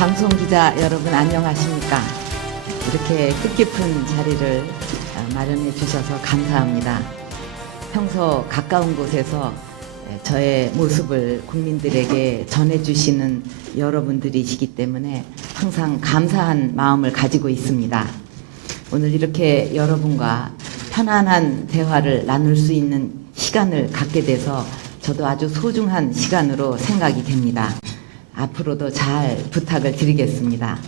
방송 기자 여러분 안녕하십니까? 이렇게 뜻깊은 자리를 마련해 주셔서 감사합니다. 평소 가까운 곳에서 저의 모습을 국민들에게 전해주시는 여러분들이시기 때문에 항상 감사한 마음을 가지고 있습니다. 오늘 이렇게 여러분과 편안한 대화를 나눌 수 있는 시간을 갖게 돼서 저도 아주 소중한 시간으로 생각이 됩니다. 앞으로도 잘 부탁을 드리겠습니다.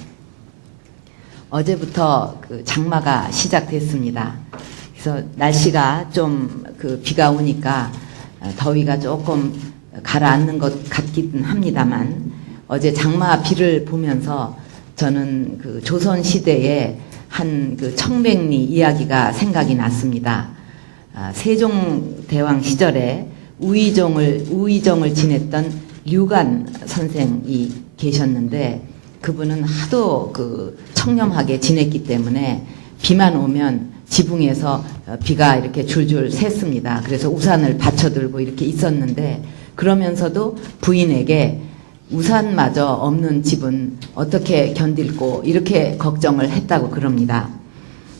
어제부터 장마가 시작됐습니다. 그래서 날씨가 좀 비가 오니까 더위가 조금 가라앉는 것 같긴 합니다만, 어제 장마 비를 보면서 저는 조선시대의 한 청백리 이야기가 생각이 났습니다. 세종대왕 시절에 우의정을 지냈던 류관 선생이 계셨는데, 그분은 하도 청렴하게 지냈기 때문에 비만 오면 지붕에서 비가 이렇게 줄줄 샜습니다. 그래서 우산을 받쳐들고 이렇게 있었는데, 그러면서도 부인에게 우산마저 없는 집은 어떻게 견딜고 이렇게 걱정을 했다고 그럽니다.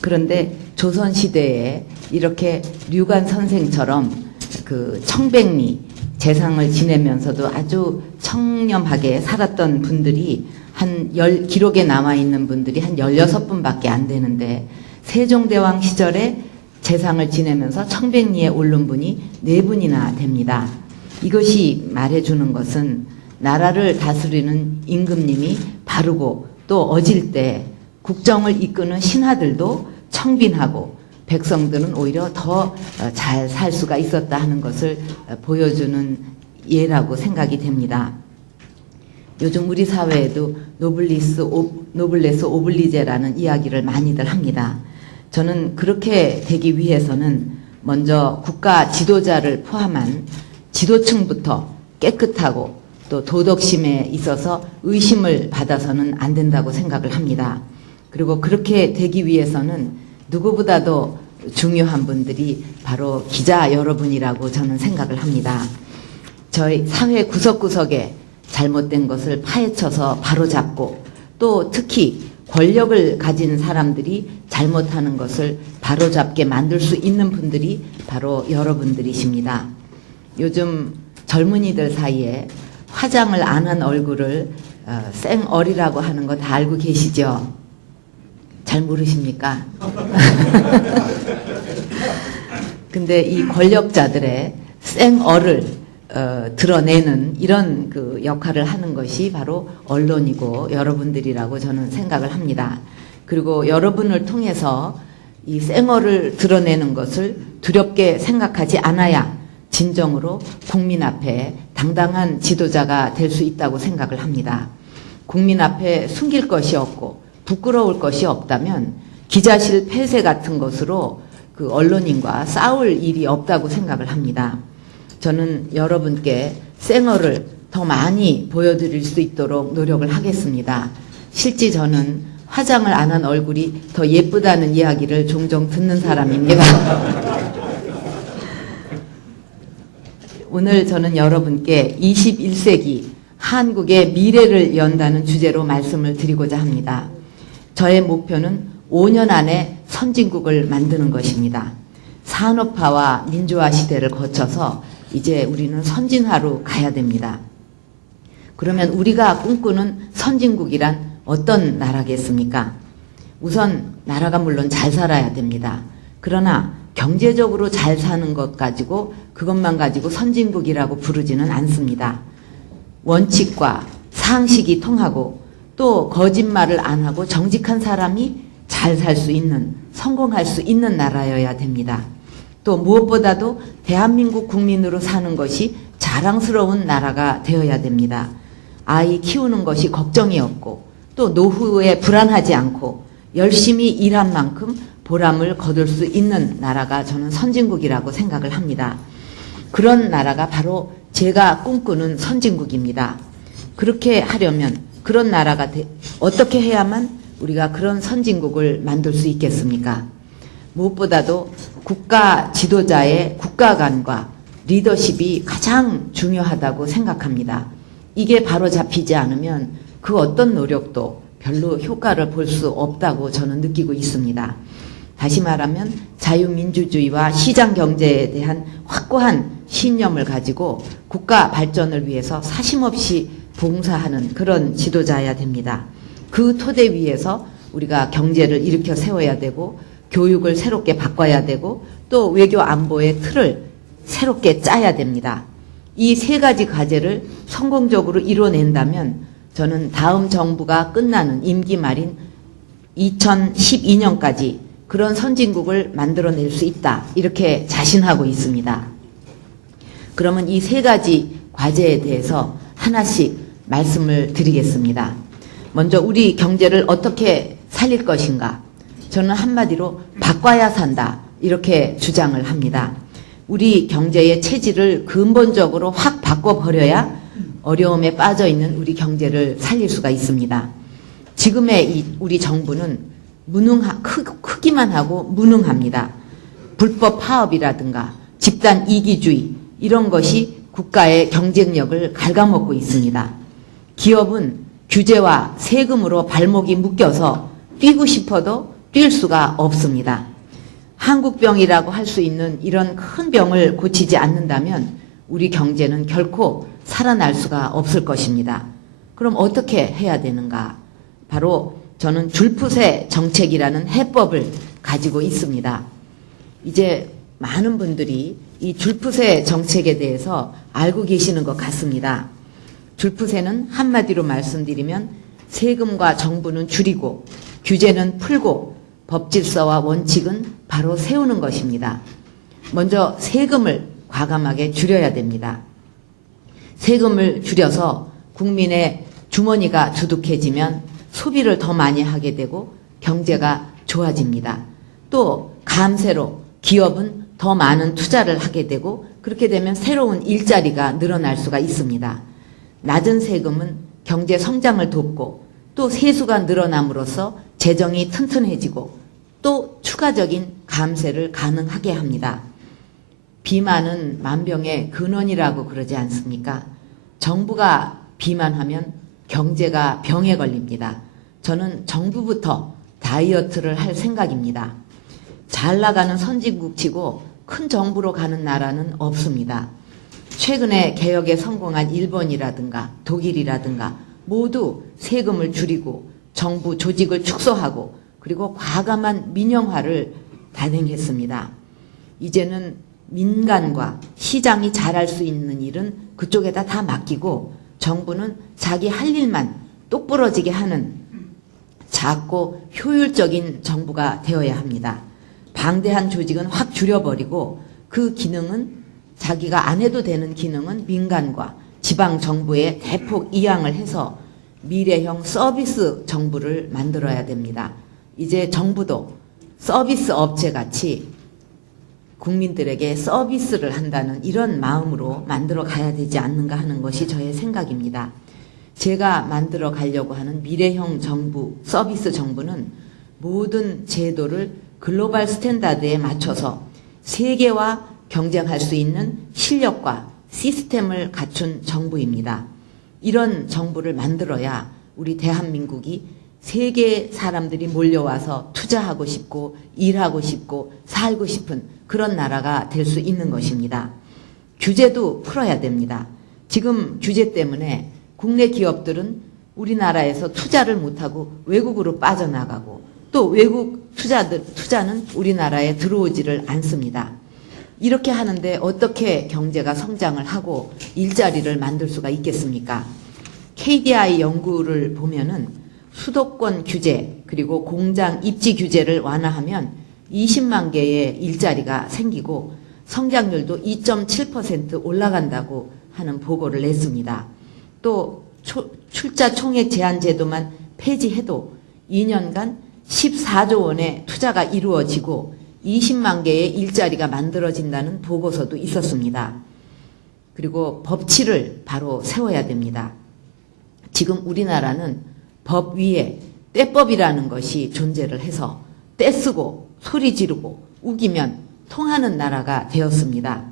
그런데 조선시대에 이렇게 류관 선생처럼 청백리 재상을 지내면서도 아주 청렴하게 살았던 분들이 기록에 남아있는 분들이 한 16분밖에 안 되는데, 세종대왕 시절에 재상을 지내면서 청백리에 오른 분이 4분이나 됩니다. 이것이 말해주는 것은 나라를 다스리는 임금님이 바르고 또 어질 때 국정을 이끄는 신하들도 청빈하고 백성들은 오히려 더 잘 살 수가 있었다 하는 것을 보여주는 예라고 생각이 됩니다. 요즘 우리 사회에도 노블레스 오블리제라는 이야기를 많이들 합니다. 저는 그렇게 되기 위해서는 먼저 국가 지도자를 포함한 지도층부터 깨끗하고 또 도덕심에 있어서 의심을 받아서는 안 된다고 생각을 합니다. 그리고 그렇게 되기 위해서는 누구보다도 중요한 분들이 바로 기자 여러분이라고 저는 생각을 합니다. 저희 사회 구석구석에 잘못된 것을 파헤쳐서 바로잡고, 또 특히 권력을 가진 사람들이 잘못하는 것을 바로잡게 만들 수 있는 분들이 바로 여러분들이십니다. 요즘 젊은이들 사이에 화장을 안 한 얼굴을 쌩얼이라고 하는 거 다 알고 계시죠? 잘 모르십니까? 근데 이 권력자들의 쌩얼을 드러내는 이런 역할을 하는 것이 바로 언론이고 여러분들이라고 저는 생각을 합니다. 그리고 여러분을 통해서 이 쌩얼을 드러내는 것을 두렵게 생각하지 않아야 진정으로 국민 앞에 당당한 지도자가 될 수 있다고 생각을 합니다. 국민 앞에 숨길 것이 없고 부끄러울 것이 없다면 기자실 폐쇄 같은 것으로 언론인과 싸울 일이 없다고 생각을 합니다. 저는 여러분께 쌩얼을 더 많이 보여드릴 수 있도록 노력을 하겠습니다. 실제 저는 화장을 안 한 얼굴이 더 예쁘다는 이야기를 종종 듣는 사람입니다. 오늘 저는 여러분께 21세기 한국의 미래를 연다는 주제로 말씀을 드리고자 합니다. 저의 목표는 5년 안에 선진국을 만드는 것입니다. 산업화와 민주화 시대를 거쳐서 이제 우리는 선진화로 가야 됩니다. 그러면 우리가 꿈꾸는 선진국이란 어떤 나라겠습니까? 우선 나라가 물론 잘 살아야 됩니다. 그러나 경제적으로 잘 사는 것 가지고, 그것만 가지고 선진국이라고 부르지는 않습니다. 원칙과 상식이 통하고 또 거짓말을 안 하고 정직한 사람이 잘 살 수 있는, 성공할 수 있는 나라여야 됩니다. 또 무엇보다도 대한민국 국민으로 사는 것이 자랑스러운 나라가 되어야 됩니다. 아이 키우는 것이 걱정이 없고 또 노후에 불안하지 않고 열심히 일한 만큼 보람을 거둘 수 있는 나라가 저는 선진국이라고 생각을 합니다. 그런 나라가 바로 제가 꿈꾸는 선진국입니다. 그렇게 하려면 그런 나라가 어떻게 해야만 우리가 그런 선진국을 만들 수 있겠습니까? 무엇보다도 국가 지도자의 국가관과 리더십이 가장 중요하다고 생각합니다. 이게 바로 잡히지 않으면 그 어떤 노력도 별로 효과를 볼 수 없다고 저는 느끼고 있습니다. 다시 말하면 자유민주주의와 시장경제에 대한 확고한 신념을 가지고 국가 발전을 위해서 사심없이 봉사하는 그런 지도자여야 됩니다. 그 토대 위에서 우리가 경제를 일으켜 세워야 되고 교육을 새롭게 바꿔야 되고 또 외교 안보의 틀을 새롭게 짜야 됩니다. 이 세 가지 과제를 성공적으로 이뤄낸다면 저는 다음 정부가 끝나는 임기 말인 2012년까지 그런 선진국을 만들어낼 수 있다, 이렇게 자신하고 있습니다. 그러면 이 세 가지 과제에 대해서 하나씩 말씀을 드리겠습니다. 먼저 우리 경제를 어떻게 살릴 것인가? 저는 한마디로 바꿔야 산다, 이렇게 주장을 합니다. 우리 경제의 체질을 근본적으로 확 바꿔버려야 어려움에 빠져있는 우리 경제를 살릴 수가 있습니다. 지금의 우리 정부는 크기만 하고 무능합니다. 불법 파업이라든가 집단 이기주의, 이런 것이 국가의 경쟁력을 갉아먹고 있습니다. 기업은 규제와 세금으로 발목이 묶여서 뛰고 싶어도 뛸 수가 없습니다. 한국병이라고 할 수 있는 이런 큰 병을 고치지 않는다면 우리 경제는 결코 살아날 수가 없을 것입니다. 그럼 어떻게 해야 되는가? 바로 저는 줄푸세 정책이라는 해법을 가지고 있습니다. 이제 많은 분들이 이 줄푸세 정책에 대해서 알고 계시는 것 같습니다. 줄푸세는 한마디로 말씀드리면 세금과 정부는 줄이고 규제는 풀고 법질서와 원칙은 바로 세우는 것입니다. 먼저 세금을 과감하게 줄여야 됩니다. 세금을 줄여서 국민의 주머니가 두둑해지면 소비를 더 많이 하게 되고 경제가 좋아집니다. 또 감세로 기업은 더 많은 투자를 하게 되고 그렇게 되면 새로운 일자리가 늘어날 수가 있습니다. 낮은 세금은 경제 성장을 돕고 또 세수가 늘어남으로써 재정이 튼튼해지고 또 추가적인 감세를 가능하게 합니다. 비만은 만병의 근원이라고 그러지 않습니까? 정부가 비만하면 경제가 병에 걸립니다. 저는 정부부터 다이어트를 할 생각입니다. 잘 나가는 선진국치고 큰 정부로 가는 나라는 없습니다. 최근에 개혁에 성공한 일본이라든가 독일이라든가 모두 세금을 줄이고 정부 조직을 축소하고 그리고 과감한 민영화를 단행했습니다. 이제는 민간과 시장이 잘할 수 있는 일은 그쪽에다 다 맡기고 정부는 자기 할 일만 똑부러지게 하는 작고 효율적인 정부가 되어야 합니다. 방대한 조직은 확 줄여버리고 그 기능은 자기가 안 해도 되는 기능은 민간과 지방정부에 대폭 이양을 해서 미래형 서비스 정부를 만들어야 됩니다. 이제 정부도 서비스 업체같이 국민들에게 서비스를 한다는 이런 마음으로 만들어 가야 되지 않는가 하는 것이 저의 생각입니다. 제가 만들어 가려고 하는 미래형 정부, 서비스 정부는 모든 제도를 글로벌 스탠다드에 맞춰서 세계와 경쟁할 수 있는 실력과 시스템을 갖춘 정부입니다. 이런 정부를 만들어야 우리 대한민국이 세계 사람들이 몰려와서 투자하고 싶고 일하고 싶고 살고 싶은 그런 나라가 될 수 있는 것입니다. 규제도 풀어야 됩니다. 지금 규제 때문에 국내 기업들은 우리나라에서 투자를 못하고 외국으로 빠져나가고 또 외국 투자는 우리나라에 들어오지를 않습니다. 이렇게 하는데 어떻게 경제가 성장을 하고 일자리를 만들 수가 있겠습니까? KDI 연구를 보면은 수도권 규제 그리고 공장 입지 규제를 완화하면 20만 개의 일자리가 생기고 성장률도 2.7% 올라간다고 하는 보고를 냈습니다. 또 출자 총액 제한 제도만 폐지해도 2년간 14조 원의 투자가 이루어지고 20만 개의 일자리가 만들어진다는 보고서도 있었습니다. 그리고 법치를 바로 세워야 됩니다. 지금 우리나라는 법 위에 떼법이라는 것이 존재를 해서 떼쓰고 소리 지르고 우기면 통하는 나라가 되었습니다.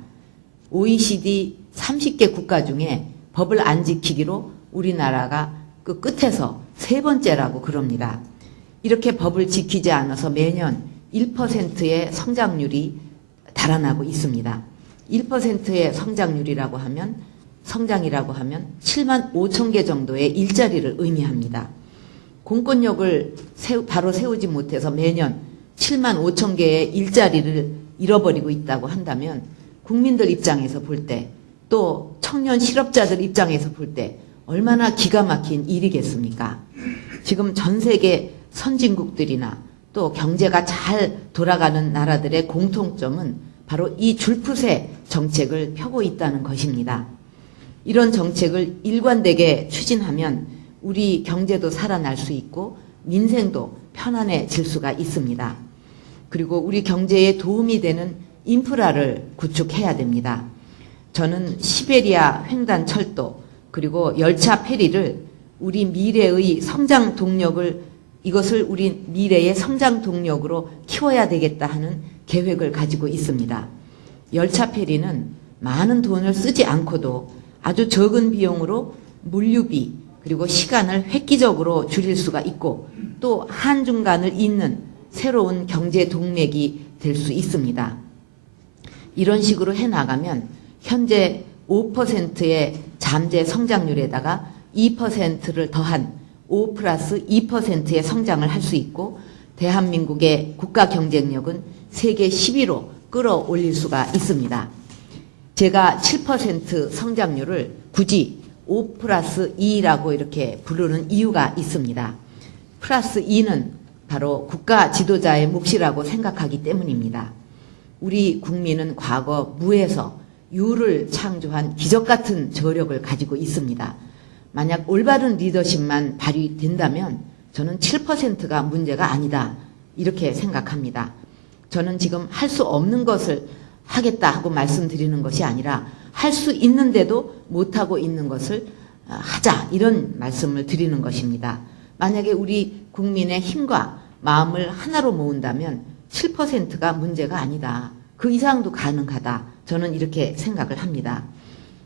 OECD 30개 국가 중에 법을 안 지키기로 우리나라가 그 끝에서 세 번째라고 그럽니다. 이렇게 법을 지키지 않아서 매년 1%의 성장률이 달아나고 있습니다. 1%의 성장률이라고 하면 성장이라고 하면 7만 5천 개 정도의 일자리를 의미합니다. 공권력을 바로 세우지 못해서 매년 7만 5천 개의 일자리를 잃어버리고 있다고 한다면 국민들 입장에서 볼 때 또 청년 실업자들 입장에서 볼 때 얼마나 기가 막힌 일이겠습니까? 지금 전 세계 선진국들이나 또 경제가 잘 돌아가는 나라들의 공통점은 바로 이 줄푸세 정책을 펴고 있다는 것입니다. 이런 정책을 일관되게 추진하면 우리 경제도 살아날 수 있고 민생도 편안해질 수가 있습니다. 그리고 우리 경제에 도움이 되는 인프라를 구축해야 됩니다. 저는 시베리아 횡단 철도 그리고 열차 페리를 우리 미래의 성장 동력을 이것을 우리 미래의 성장 동력으로 키워야 되겠다 하는 계획을 가지고 있습니다. 열차 페리는 많은 돈을 쓰지 않고도 아주 적은 비용으로 물류비 그리고 시간을 획기적으로 줄일 수가 있고 또 한중간을 잇는 새로운 경제 동맥이 될 수 있습니다. 이런 식으로 해나가면 현재 5%의 잠재 성장률에다가 2%를 더한 5 플러스 2%의 성장을 할 수 있고 대한민국의 국가 경쟁력은 세계 10위로 끌어올릴 수가 있습니다. 제가 7% 성장률을 굳이 5 플러스 2라고 이렇게 부르는 이유가 있습니다. 플러스 2는 바로 국가 지도자의 몫이라고 생각하기 때문입니다. 우리 국민은 과거 무에서 유를 창조한 기적같은 저력을 가지고 있습니다. 만약 올바른 리더십만 발휘된다면 저는 7%가 문제가 아니다 이렇게 생각합니다. 저는 지금 할 수 없는 것을 하겠다 하고 말씀드리는 것이 아니라 할 수 있는데도 못하고 있는 것을 하자 이런 말씀을 드리는 것입니다. 만약에 우리 국민의 힘과 마음을 하나로 모은다면 7%가 문제가 아니다. 그 이상도 가능하다. 저는 이렇게 생각을 합니다.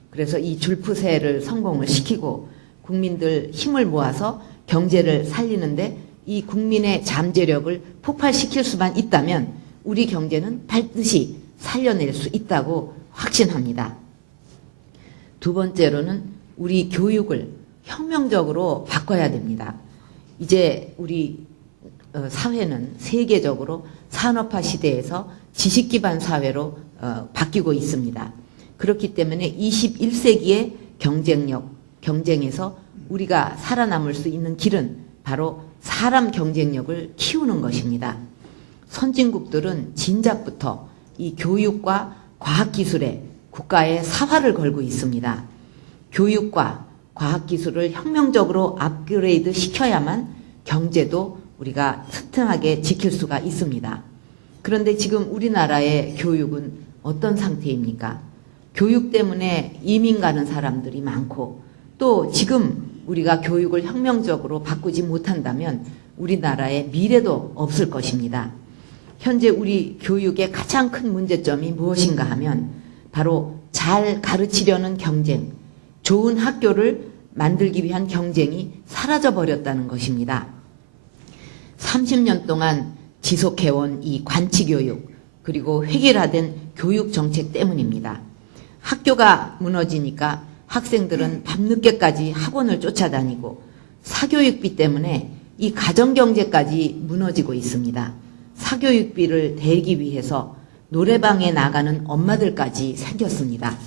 그래서 이 줄푸세를 성공을 시키고 국민들 힘을 모아서 경제를 살리는데 이 국민의 잠재력을 폭발시킬 수만 있다면 우리 경제는 반드시 살려낼 수 있다고 확신합니다. 두 번째로는 우리 교육을 혁명적으로 바꿔야 됩니다. 이제 우리 사회는 세계적으로 산업화 시대에서 지식 기반 사회로 바뀌고 있습니다. 그렇기 때문에 21세기의 경쟁에서 우리가 살아남을 수 있는 길은 바로 사람 경쟁력을 키우는 것입니다. 선진국들은 진작부터 이 교육과 과학기술에 국가의 사활을 걸고 있습니다. 교육과 과학기술을 혁명적으로 업그레이드 시켜야만 경제도 우리가 튼튼하게 지킬 수가 있습니다. 그런데 지금 우리나라의 교육은 어떤 상태입니까? 교육 때문에 이민 가는 사람들이 많고 또 지금 우리가 교육을 혁명적으로 바꾸지 못한다면 우리나라의 미래도 없을 것입니다. 현재 우리 교육의 가장 큰 문제점이 무엇인가 하면 바로 잘 가르치려는 경쟁, 좋은 학교를 만들기 위한 경쟁이 사라져 버렸다는 것입니다. 30년 동안 지속해온 이 관치교육 그리고 획일화된 교육 정책 때문입니다. 학교가 무너지니까 학생들은 밤늦게까지 학원을 쫓아다니고 사교육비 때문에 이 가정경제까지 무너지고 있습니다. 사교육비를 대기 위해서 노래방에 나가는 엄마들까지 생겼습니다.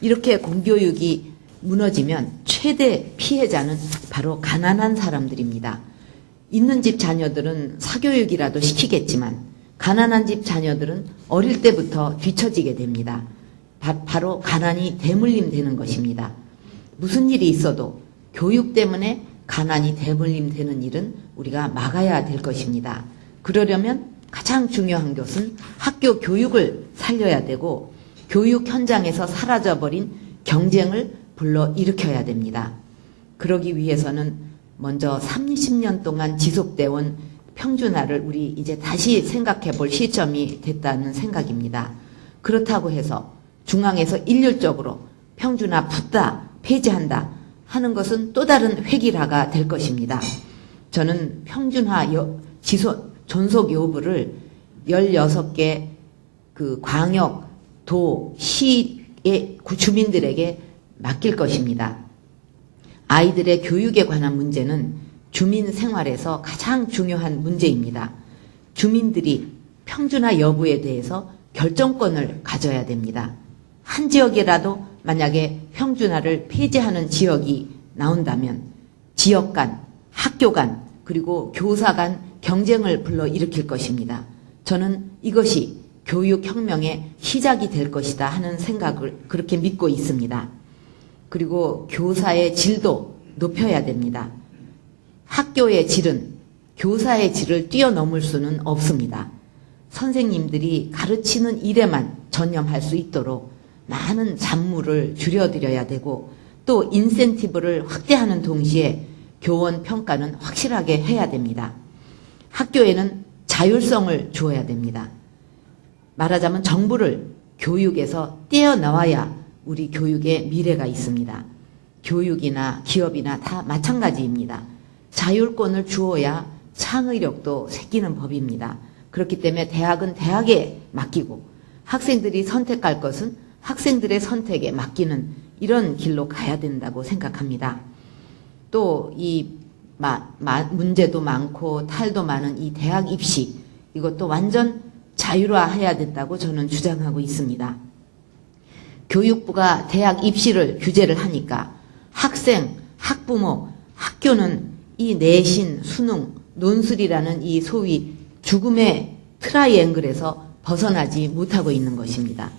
이렇게 공교육이 무너지면 최대 피해자는 바로 가난한 사람들입니다. 있는 집 자녀들은 사교육이라도 시키겠지만 가난한 집 자녀들은 어릴 때부터 뒤처지게 됩니다. 바로 가난이 대물림 되는 것입니다. 무슨 일이 있어도 교육 때문에 가난이 대물림 되는 일은 우리가 막아야 될 것입니다. 그러려면 가장 중요한 것은 학교 교육을 살려야 되고 교육 현장에서 사라져버린 경쟁을 불러일으켜야 됩니다. 그러기 위해서는 먼저 30년 동안 지속되어 온 평준화를 우리 이제 다시 생각해 볼 시점이 됐다는 생각입니다. 그렇다고 해서 중앙에서 일률적으로 평준화 붓다, 폐지한다 하는 것은 또 다른 획일화가 될 것입니다. 저는 평준화 존속 여부를 16개 그 광역, 도, 시의 주민들에게 맡길 것입니다. 아이들의 교육에 관한 문제는 주민 생활에서 가장 중요한 문제입니다. 주민들이 평준화 여부에 대해서 결정권을 가져야 됩니다. 한 지역이라도 만약에 평준화를 폐지하는 지역이 나온다면 지역 간, 학교 간, 그리고 교사 간 경쟁을 불러일으킬 것입니다. 저는 이것이 교육혁명의 시작이 될 것이다 하는 생각을 그렇게 믿고 있습니다. 그리고 교사의 질도 높여야 됩니다. 학교의 질은 교사의 질을 뛰어넘을 수는 없습니다. 선생님들이 가르치는 일에만 전념할 수 있도록 많은 잡무를 줄여드려야 되고 또 인센티브를 확대하는 동시에 교원 평가는 확실하게 해야 됩니다. 학교에는 자율성을 주어야 됩니다. 말하자면 정부를 교육에서 떼어나와야 우리 교육의 미래가 있습니다. 교육이나 기업이나 다 마찬가지입니다. 자율권을 주어야 창의력도 새기는 법입니다. 그렇기 때문에 대학은 대학에 맡기고 학생들이 선택할 것은 학생들의 선택에 맡기는 이런 길로 가야 된다고 생각합니다. 또 이 문제도 많고 탈도 많은 이 대학 입시, 이것도 완전 자율화해야 된다고 저는 주장하고 있습니다. 교육부가 대학 입시를 규제를 하니까 학생, 학부모, 학교는 이 내신, 수능, 논술이라는 이 소위 죽음의 트라이앵글에서 벗어나지 못하고 있는 것입니다.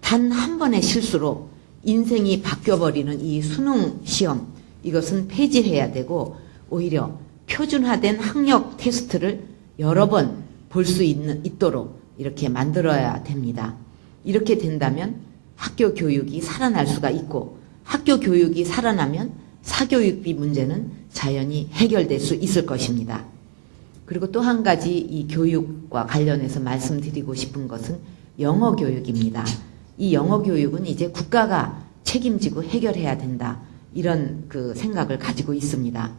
단 한 번의 실수로 인생이 바뀌어버리는 이 수능 시험, 이것은 폐지해야 되고 오히려 표준화된 학력 테스트를 여러 번 볼 수 있도록 이렇게 만들어야 됩니다. 이렇게 된다면 학교 교육이 살아날 수가 있고 학교 교육이 살아나면 사교육비 문제는 자연히 해결될 수 있을 것입니다. 그리고 또 한 가지 이 교육과 관련해서 말씀드리고 싶은 것은 영어 교육입니다. 이 영어 교육은 이제 국가가 책임지고 해결해야 된다. 이런 그 생각을 가지고 있습니다.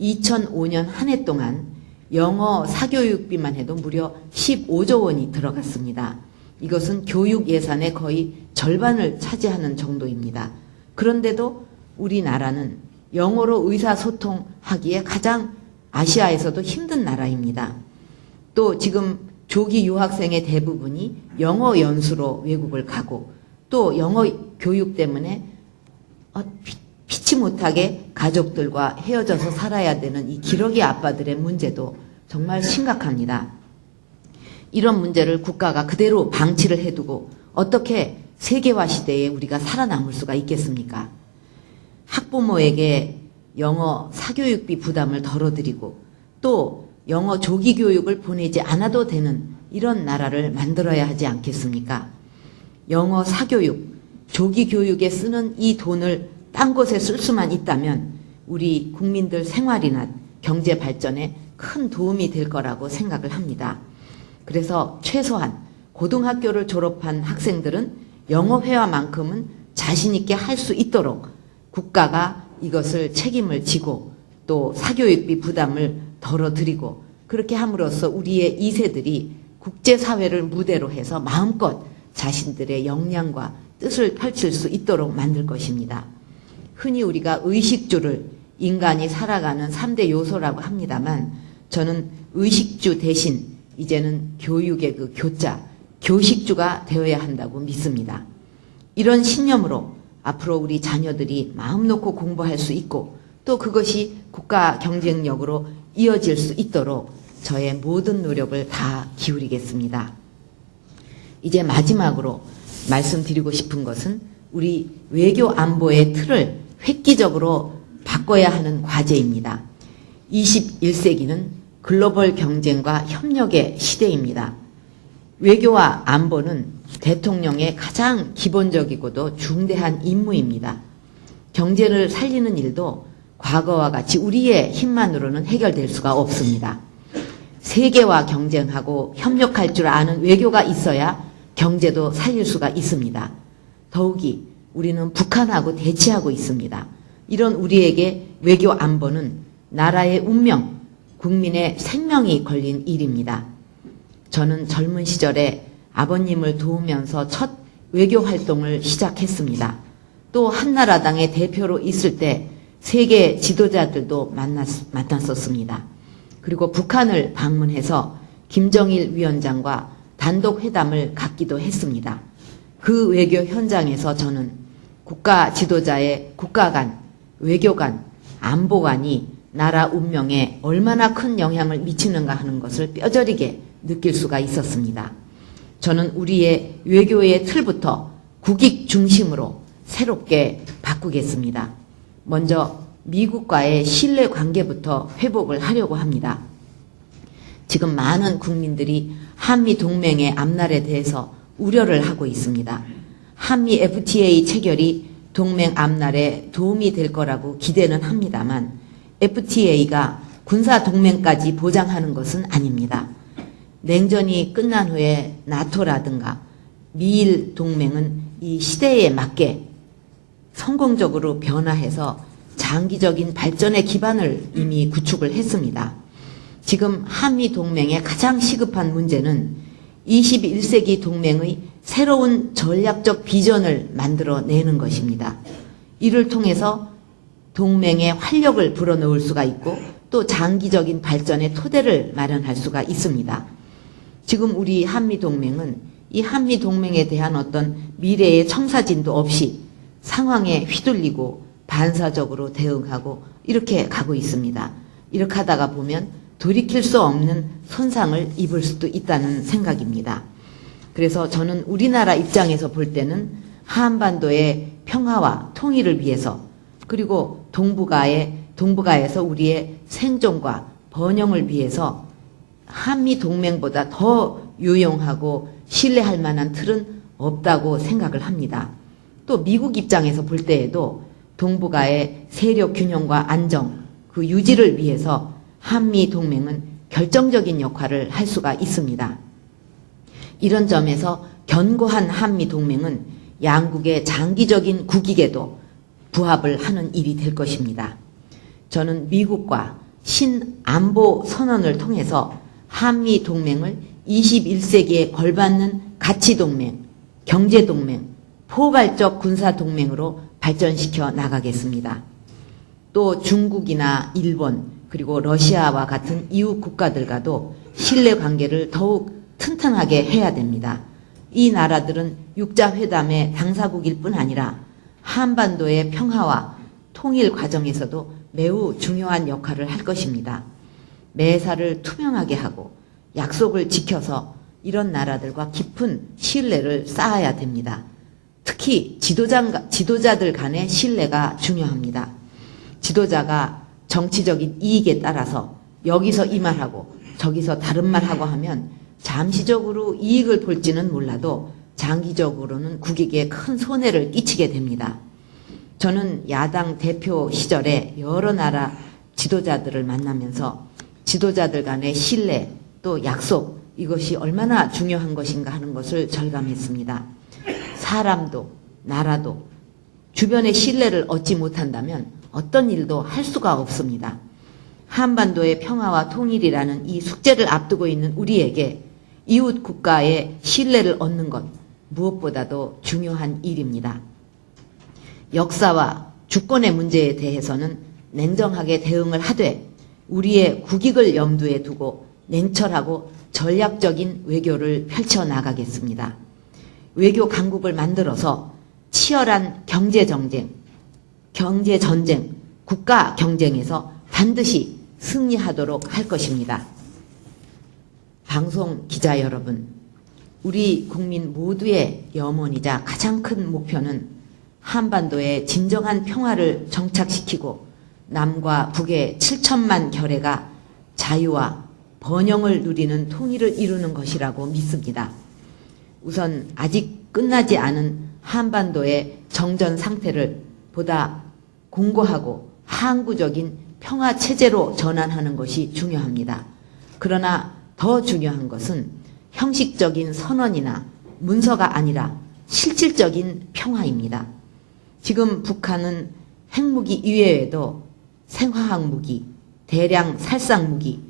2005년 한 해 동안 영어 사교육비만 해도 무려 15조 원이 들어갔습니다. 이것은 교육 예산의 거의 절반을 차지하는 정도입니다. 그런데도 우리나라는 영어로 의사소통하기에 가장 아시아에서도 힘든 나라입니다. 또 지금 조기 유학생의 대부분이 영어 연수로 외국을 가고 또 영어 교육 때문에 피치 못하게 가족들과 헤어져서 살아야 되는 이 기러기 아빠들의 문제도 정말 심각합니다. 이런 문제를 국가가 그대로 방치를 해두고 어떻게 세계화 시대에 우리가 살아남을 수가 있겠습니까? 학부모에게 영어 사교육비 부담을 덜어드리고 또 영어 조기 교육을 보내지 않아도 되는 이런 나라를 만들어야 하지 않겠습니까? 영어 사교육, 조기 교육에 쓰는 이 돈을 딴 곳에 쓸 수만 있다면 우리 국민들 생활이나 경제 발전에 큰 도움이 될 거라고 생각을 합니다. 그래서 최소한 고등학교를 졸업한 학생들은 영어 회화만큼은 자신 있게 할 수 있도록 국가가 이것을 책임을 지고 또 사교육비 부담을 덜어드리고 그렇게 함으로써 우리의 2세들이 국제사회를 무대로 해서 마음껏 자신들의 역량과 뜻을 펼칠 수 있도록 만들 것입니다. 흔히 우리가 의식주를 인간이 살아가는 3대 요소라고 합니다만 저는 의식주 대신 이제는 교육의 그 교자, 교식주가 되어야 한다고 믿습니다. 이런 신념으로 앞으로 우리 자녀들이 마음 놓고 공부할 수 있고 또 그것이 국가 경쟁력으로 이어질 수 있도록 저의 모든 노력을 다 기울이겠습니다. 이제 마지막으로 말씀드리고 싶은 것은 우리 외교 안보의 틀을 획기적으로 바꿔야 하는 과제입니다. 21세기는 글로벌 경쟁과 협력의 시대입니다. 외교와 안보는 대통령의 가장 기본적이고도 중대한 임무입니다. 경제를 살리는 일도 과거와 같이 우리의 힘만으로는 해결될 수가 없습니다. 세계와 경쟁하고 협력할 줄 아는 외교가 있어야 경제도 살릴 수가 있습니다. 더욱이 우리는 북한하고 대치하고 있습니다. 이런 우리에게 외교 안보는 나라의 운명, 국민의 생명이 걸린 일입니다. 저는 젊은 시절에 아버님을 도우면서 첫 외교 활동을 시작했습니다. 또 한나라당의 대표로 있을 때 세계 지도자들도 만났었습니다. 그리고 북한을 방문해서 김정일 위원장과 단독 회담을 갖기도 했습니다. 그 외교 현장에서 저는 국가 지도자의 국가관, 외교관, 안보관이 나라 운명에 얼마나 큰 영향을 미치는가 하는 것을 뼈저리게 느낄 수가 있었습니다. 저는 우리의 외교의 틀부터 국익 중심으로 새롭게 바꾸겠습니다. 먼저 미국과의 신뢰 관계부터 회복을 하려고 합니다. 지금 많은 국민들이 한미 동맹의 앞날에 대해서 우려를 하고 있습니다. 한미 FTA 체결이 동맹 앞날에 도움이 될 거라고 기대는 합니다만 FTA가 군사 동맹까지 보장하는 것은 아닙니다. 냉전이 끝난 후에 나토라든가 미일 동맹은 이 시대에 맞게 성공적으로 변화해서 장기적인 발전의 기반을 이미 구축을 했습니다. 지금 한미 동맹의 가장 시급한 문제는 21세기 동맹의 새로운 전략적 비전을 만들어내는 것입니다. 이를 통해서 동맹의 활력을 불어넣을 수가 있고 또 장기적인 발전의 토대를 마련할 수가 있습니다. 지금 우리 한미동맹은 이 한미동맹에 대한 어떤 미래의 청사진도 없이 상황에 휘둘리고 반사적으로 대응하고 이렇게 가고 있습니다. 이렇게 하다가 보면 돌이킬 수 없는 손상을 입을 수도 있다는 생각입니다. 그래서 저는 우리나라 입장에서 볼 때는 한반도의 평화와 통일을 위해서 그리고 동북아에서 우리의 생존과 번영을 위해서 한미 동맹보다 더 유용하고 신뢰할 만한 틀은 없다고 생각을 합니다. 또 미국 입장에서 볼 때에도 동북아의 세력 균형과 안정, 그 유지를 위해서 한미 동맹은 결정적인 역할을 할 수가 있습니다. 이런 점에서 견고한 한미 동맹은 양국의 장기적인 국익에도 부합을 하는 일이 될 것입니다. 저는 미국과 신안보 선언을 통해서 한미 동맹을 21세기에 걸맞는 가치동맹, 경제동맹, 포괄적 군사동맹으로 발전시켜 나가겠습니다. 또 중국이나 일본 그리고 러시아와 같은 이웃 국가들과도 신뢰관계를 더욱 튼튼하게 해야 됩니다. 이 나라들은 육자회담의 당사국일 뿐 아니라 한반도의 평화와 통일 과정에서도 매우 중요한 역할을 할 것입니다. 매사를 투명하게 하고 약속을 지켜서 이런 나라들과 깊은 신뢰를 쌓아야 됩니다. 특히 지도자들 간의 신뢰가 중요합니다. 지도자가 정치적인 이익에 따라서 여기서 이 말하고 저기서 다른 말하고 하면 잠시적으로 이익을 볼지는 몰라도 장기적으로는 국익에 큰 손해를 끼치게 됩니다. 저는 야당 대표 시절에 여러 나라 지도자들을 만나면서 지도자들 간의 신뢰 또 약속 이것이 얼마나 중요한 것인가 하는 것을 절감했습니다. 사람도 나라도 주변의 신뢰를 얻지 못한다면 어떤 일도 할 수가 없습니다. 한반도의 평화와 통일이라는 이 숙제를 앞두고 있는 우리에게 이웃 국가의 신뢰를 얻는 것 무엇보다도 중요한 일입니다. 역사와 주권의 문제에 대해서는 냉정하게 대응을 하되 우리의 국익을 염두에 두고 냉철하고 전략적인 외교를 펼쳐나가겠습니다. 외교 강국을 만들어서 치열한 경제전쟁, 국가 경쟁에서 반드시 승리하도록 할 것입니다. 방송 기자 여러분, 우리 국민 모두의 염원이자 가장 큰 목표는 한반도의 진정한 평화를 정착시키고 남과 북의 7천만 결해가 자유와 번영을 누리는 통일을 이루는 것이라고 믿습니다. 우선 아직 끝나지 않은 한반도의 정전 상태를 보다 공고하고 항구적인 평화체제로 전환하는 것이 중요합니다. 그러나 더 중요한 것은 형식적인 선언이나 문서가 아니라 실질적인 평화입니다. 지금 북한은 핵무기 이외에도 생화학 무기, 대량 살상 무기,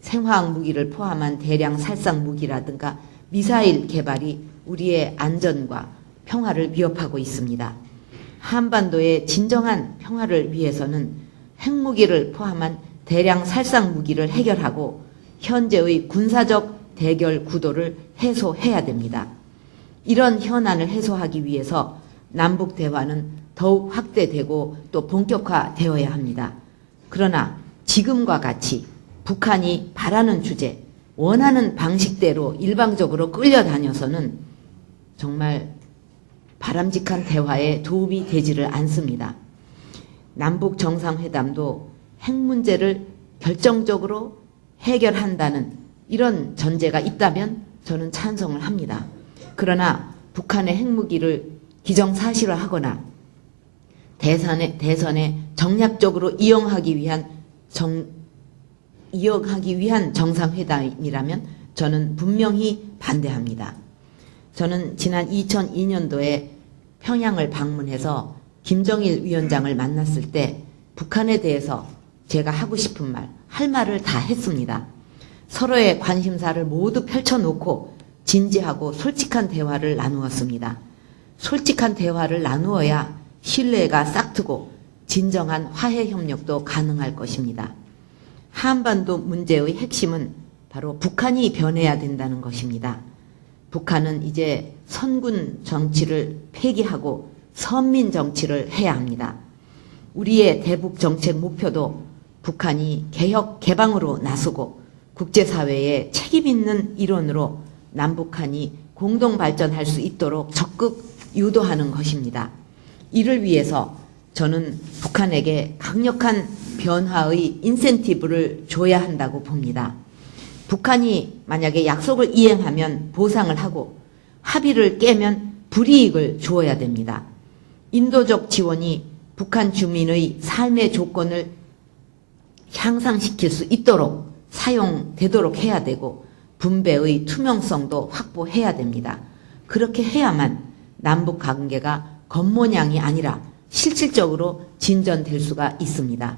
생화학 무기를 포함한 대량 살상 무기라든가 미사일 개발이 우리의 안전과 평화를 위협하고 있습니다. 한반도의 진정한 평화를 위해서는 핵무기를 포함한 대량 살상 무기를 해결하고 현재의 군사적 대결 구도를 해소해야 됩니다. 이런 현안을 해소하기 위해서 남북 대화는 더욱 확대되고 또 본격화되어야 합니다. 그러나 지금과 같이 북한이 바라는 주제, 원하는 방식대로 일방적으로 끌려다녀서는 정말 바람직한 대화에 도움이 되지를 않습니다. 남북 정상회담도 핵 문제를 결정적으로 해결한다는 이런 전제가 있다면 저는 찬성을 합니다. 그러나 북한의 핵무기를 기정사실화하거나 대선에 정략적으로 이용하기 위한 정상회담이라면 저는 분명히 반대합니다. 저는 지난 2002년도에 평양을 방문해서 김정일 위원장을 만났을 때 북한에 대해서 제가 하고 싶은 말, 할 말을 다 했습니다. 서로의 관심사를 모두 펼쳐놓고 진지하고 솔직한 대화를 나누었습니다. 솔직한 대화를 나누어야 신뢰가 싹트고 진정한 화해 협력도 가능할 것입니다. 한반도 문제의 핵심은 바로 북한이 변해야 된다는 것입니다. 북한은 이제 선군 정치를 폐기하고 선민 정치를 해야 합니다. 우리의 대북 정책 목표도 북한이 개혁 개방으로 나서고 국제사회에 책임 있는 일원으로 남북한이 공동 발전할 수 있도록 적극 유도하는 것입니다. 이를 위해서 저는 북한에게 강력한 변화의 인센티브를 줘야 한다고 봅니다. 북한이 만약에 약속을 이행하면 보상을 하고 합의를 깨면 불이익을 주어야 됩니다. 인도적 지원이 북한 주민의 삶의 조건을 향상시킬 수 있도록 사용되도록 해야 되고 분배의 투명성도 확보해야 됩니다. 그렇게 해야만 남북 관계가 겉모양이 아니라 실질적으로 진전될 수가 있습니다.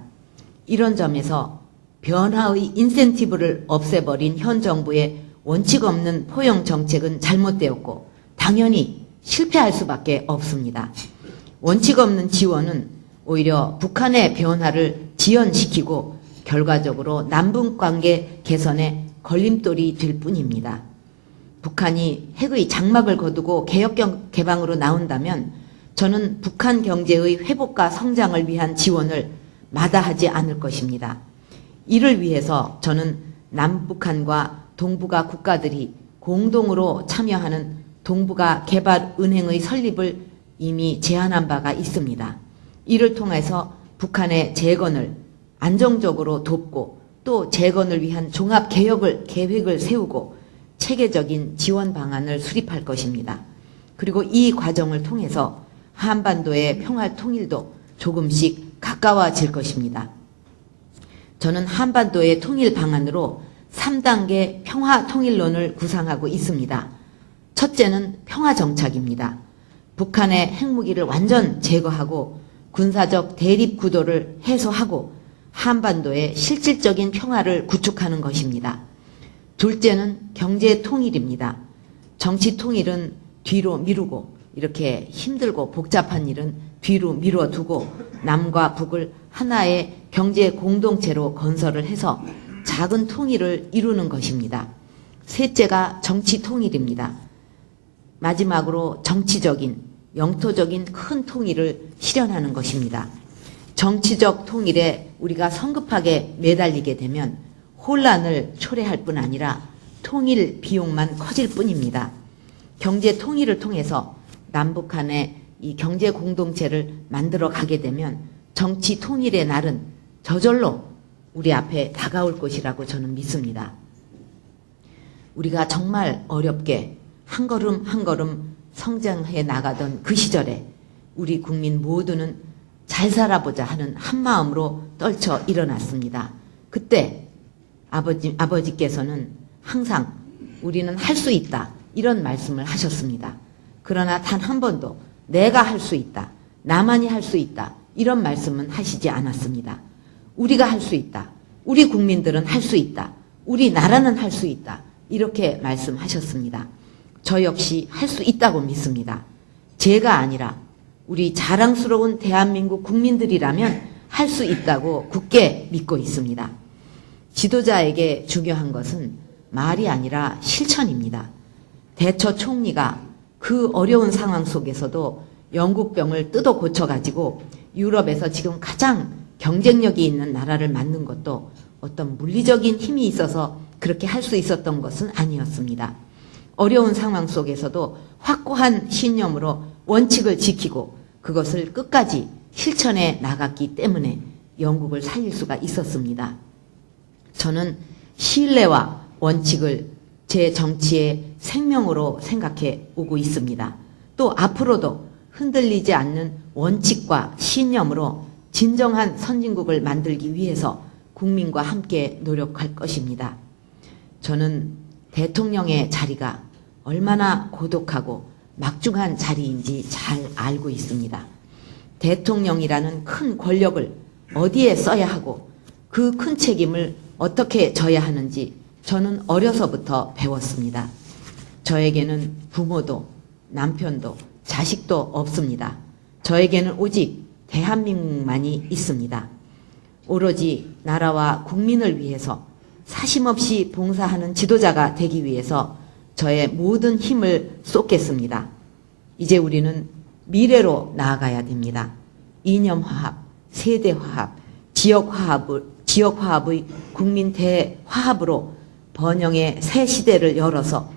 이런 점에서 변화의 인센티브를 없애버린 현 정부의 원칙 없는 포용 정책은 잘못되었고 당연히 실패할 수밖에 없습니다. 원칙 없는 지원은 오히려 북한의 변화를 지연시키고 결과적으로 남북관계 개선에 걸림돌이 될 뿐입니다. 북한이 핵의 장막을 거두고 개혁 개방으로 나온다면 저는 북한 경제의 회복과 성장을 위한 지원을 마다하지 않을 것입니다. 이를 위해서 저는 남북한과 동북아 국가들이 공동으로 참여하는 동북아 개발은행의 설립을 이미 제안한 바가 있습니다. 이를 통해서 북한의 재건을 안정적으로 돕고 또 재건을 위한 종합계획을 세우고 체계적인 지원 방안을 수립할 것입니다. 그리고 이 과정을 통해서 한반도의 평화 통일도 조금씩 가까워질 것입니다. 저는 한반도의 통일 방안으로 3단계 평화 통일론을 구상하고 있습니다. 첫째는 평화 정착입니다. 북한의 핵무기를 완전 제거하고 군사적 대립 구도를 해소하고 한반도의 실질적인 평화를 구축하는 것입니다. 둘째는 경제 통일입니다. 정치 통일은 뒤로 미루고 이렇게 힘들고 복잡한 일은 뒤로 미뤄두고 남과 북을 하나의 경제 공동체로 건설을 해서 작은 통일을 이루는 것입니다. 셋째가 정치 통일입니다. 마지막으로 정치적인, 영토적인 큰 통일을 실현하는 것입니다. 정치적 통일에 우리가 성급하게 매달리게 되면 혼란을 초래할 뿐 아니라 통일 비용만 커질 뿐입니다. 경제 통일을 통해서 남북 간의 이 경제 공동체를 만들어 가게 되면 정치 통일의 날은 저절로 우리 앞에 다가올 것이라고 저는 믿습니다. 우리가 정말 어렵게 한 걸음 한 걸음 성장해 나가던 그 시절에 우리 국민 모두는 잘 살아보자 하는 한마음으로 떨쳐 일어났습니다. 그때 아버지께서는 항상 우리는 할 수 있다 이런 말씀을 하셨습니다. 그러나 단 한 번도 내가 할 수 있다, 나만이 할 수 있다 이런 말씀은 하시지 않았습니다. 우리가 할 수 있다. 우리 국민들은 할 수 있다. 우리 나라는 할 수 있다. 이렇게 말씀하셨습니다. 저 역시 할 수 있다고 믿습니다. 제가 아니라 우리 자랑스러운 대한민국 국민들이라면 할 수 있다고 굳게 믿고 있습니다. 지도자에게 중요한 것은 말이 아니라 실천입니다. 대처 총리가 그 어려운 상황 속에서도 영국병을 뜯어 고쳐가지고 유럽에서 지금 가장 경쟁력이 있는 나라를 만든 것도 어떤 물리적인 힘이 있어서 그렇게 할 수 있었던 것은 아니었습니다. 어려운 상황 속에서도 확고한 신념으로 원칙을 지키고 그것을 끝까지 실천해 나갔기 때문에 영국을 살릴 수가 있었습니다. 저는 신뢰와 원칙을 제 정치의 생명으로 생각해 오고 있습니다. 또 앞으로도 흔들리지 않는 원칙과 신념으로 진정한 선진국을 만들기 위해서 국민과 함께 노력할 것입니다. 저는 대통령의 자리가 얼마나 고독하고 막중한 자리인지 잘 알고 있습니다. 대통령이라는 큰 권력을 어디에 써야 하고 그 큰 책임을 어떻게 져야 하는지 저는 어려서부터 배웠습니다. 저에게는 부모도 남편도 자식도 없습니다. 저에게는 오직 대한민국만이 있습니다. 오로지 나라와 국민을 위해서 사심없이 봉사하는 지도자가 되기 위해서 저의 모든 힘을 쏟겠습니다. 이제 우리는 미래로 나아가야 됩니다. 이념화합, 세대화합, 지역화합의 국민 대화합으로 번영의 새 시대를 열어서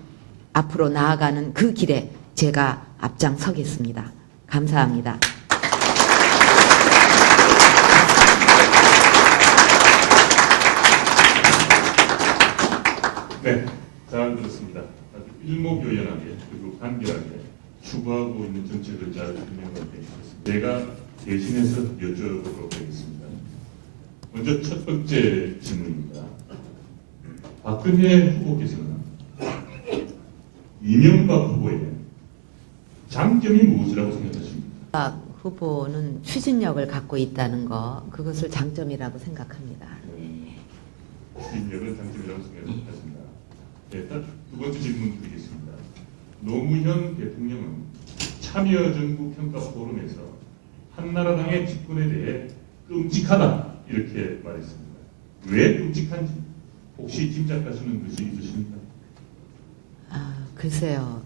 앞으로 나아가는 그 길에 제가 앞장서겠습니다. 감사합니다. 네, 잘 들었습니다. 아주 일목요연하게 그리고 간결하게 추구하고 있는 정책을 잘 설명을 해주셨습니다. 제가 대신해서 여쭤보도록 하겠습니다. 먼저 첫 번째 질문입니다. 박근혜 후보께서는 이명박 후보의 장점이 무엇이라고 생각하십니까? 후보는 추진력을 갖고 있다는 거, 그것을 장점이라고 생각합니다. 추진력은 장점이라고 생각하십니다. 네, 두 번째 질문 드리겠습니다. 노무현 대통령은 참여정부 평가 포럼에서 한나라당의 집권에 대해 끔찍하다 이렇게 말했습니다. 왜 끔찍한지 혹시 짐작하시는 것이 있으십니까? 글쎄요.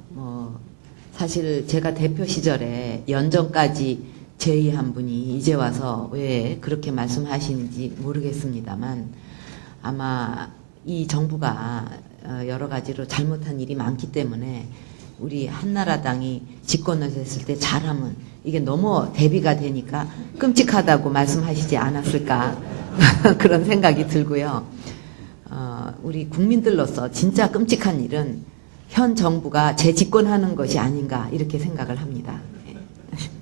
사실 제가 대표 시절에 연정까지 제의한 분이 이제 와서 왜 그렇게 말씀하시는지 모르겠습니다만 아마 이 정부가 여러 가지로 잘못한 일이 많기 때문에 우리 한나라당이 집권을 했을 때 잘하면 이게 너무 대비가 되니까 끔찍하다고 말씀하시지 않았을까 그런 생각이 들고요. 우리 국민들로서 진짜 끔찍한 일은 현 정부가 재집권하는 것이 아닌가 이렇게 생각을 합니다.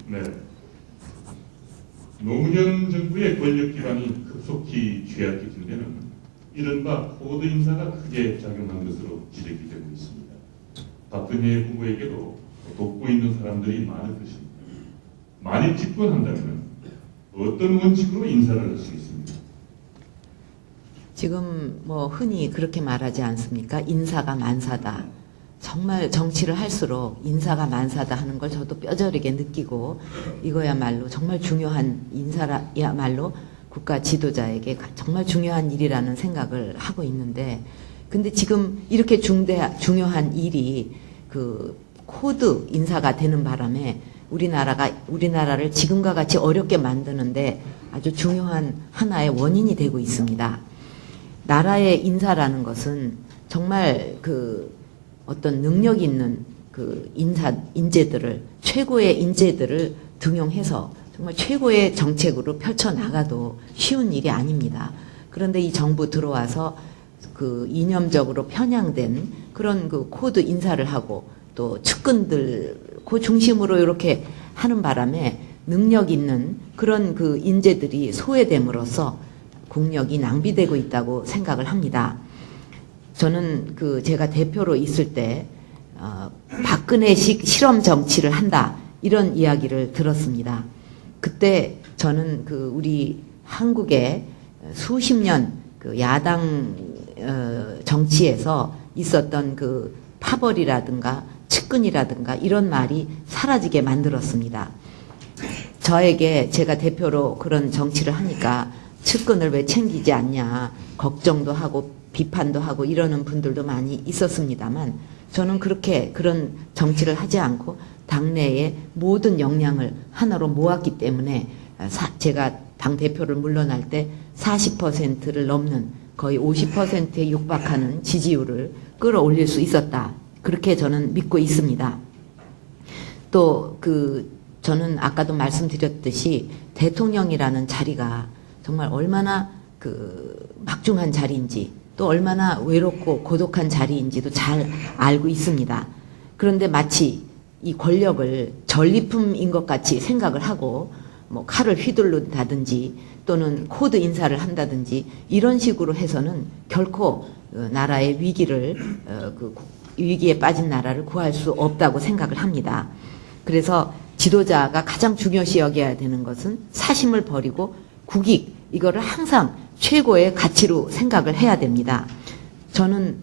네. 노무현 정부의 권력 기반이 급속히 취약해진 데는 이른바 코드 인사가 크게 작용한 것으로 지적이 되고 있습니다. 박근혜 후보에게도 돕고 있는 사람들이 많을 것입니다. 만일 집권한다면 어떤 원칙으로 인사를 할 수 있습니까? 지금 흔히 그렇게 말하지 않습니까? 인사가 만사다. 정말 정치를 할수록 인사가 만사다 하는 걸 저도 뼈저리게 느끼고 이거야말로 정말 중요한 인사야말로 국가 지도자에게 정말 중요한 일이라는 생각을 하고 있는데 근데 지금 이렇게 중요한 일이 그 코드 인사가 되는 바람에 우리나라를 지금과 같이 어렵게 만드는데 아주 중요한 하나의 원인이 되고 있습니다. 나라의 인사라는 것은 정말 어떤 능력 있는 인재들을 최고의 인재들을 등용해서 정말 최고의 정책으로 펼쳐나가도 쉬운 일이 아닙니다. 그런데 이 정부 들어와서 이념적으로 편향된 그런 코드 인사를 하고 또 측근들 중심으로 이렇게 하는 바람에 능력 있는 그런 인재들이 소외됨으로써 국력이 낭비되고 있다고 생각을 합니다. 저는 제가 대표로 있을 때 박근혜식 실험 정치를 한다 이런 이야기를 들었습니다. 그때 저는 그 우리 한국의 수십 년 그 야당 정치에서 있었던 그 파벌이라든가 측근이라든가 이런 말이 사라지게 만들었습니다. 저에게 제가 대표로 그런 정치를 하니까 측근을 왜 챙기지 않냐 걱정도 하고 비판도 하고 이러는 분들도 많이 있었습니다만 저는 그렇게 그런 정치를 하지 않고 당내의 모든 역량을 하나로 모았기 때문에 제가 당대표를 물러날 때 40%를 넘는 거의 50%에 육박하는 지지율을 끌어올릴 수 있었다. 그렇게 저는 믿고 있습니다. 또 저는 아까도 말씀드렸듯이 대통령이라는 자리가 정말 얼마나 막중한 자리인지 또 얼마나 외롭고 고독한 자리인지도 잘 알고 있습니다. 그런데 마치 이 권력을 전리품인 것 같이 생각을 하고 뭐 칼을 휘두른다든지 또는 코드 인사를 한다든지 이런 식으로 해서는 결코 나라의 위기에 빠진 나라를 구할 수 없다고 생각을 합니다. 그래서 지도자가 가장 중요시 여겨야 되는 것은 사심을 버리고 국익, 이거를 항상 최고의 가치로 생각을 해야 됩니다. 저는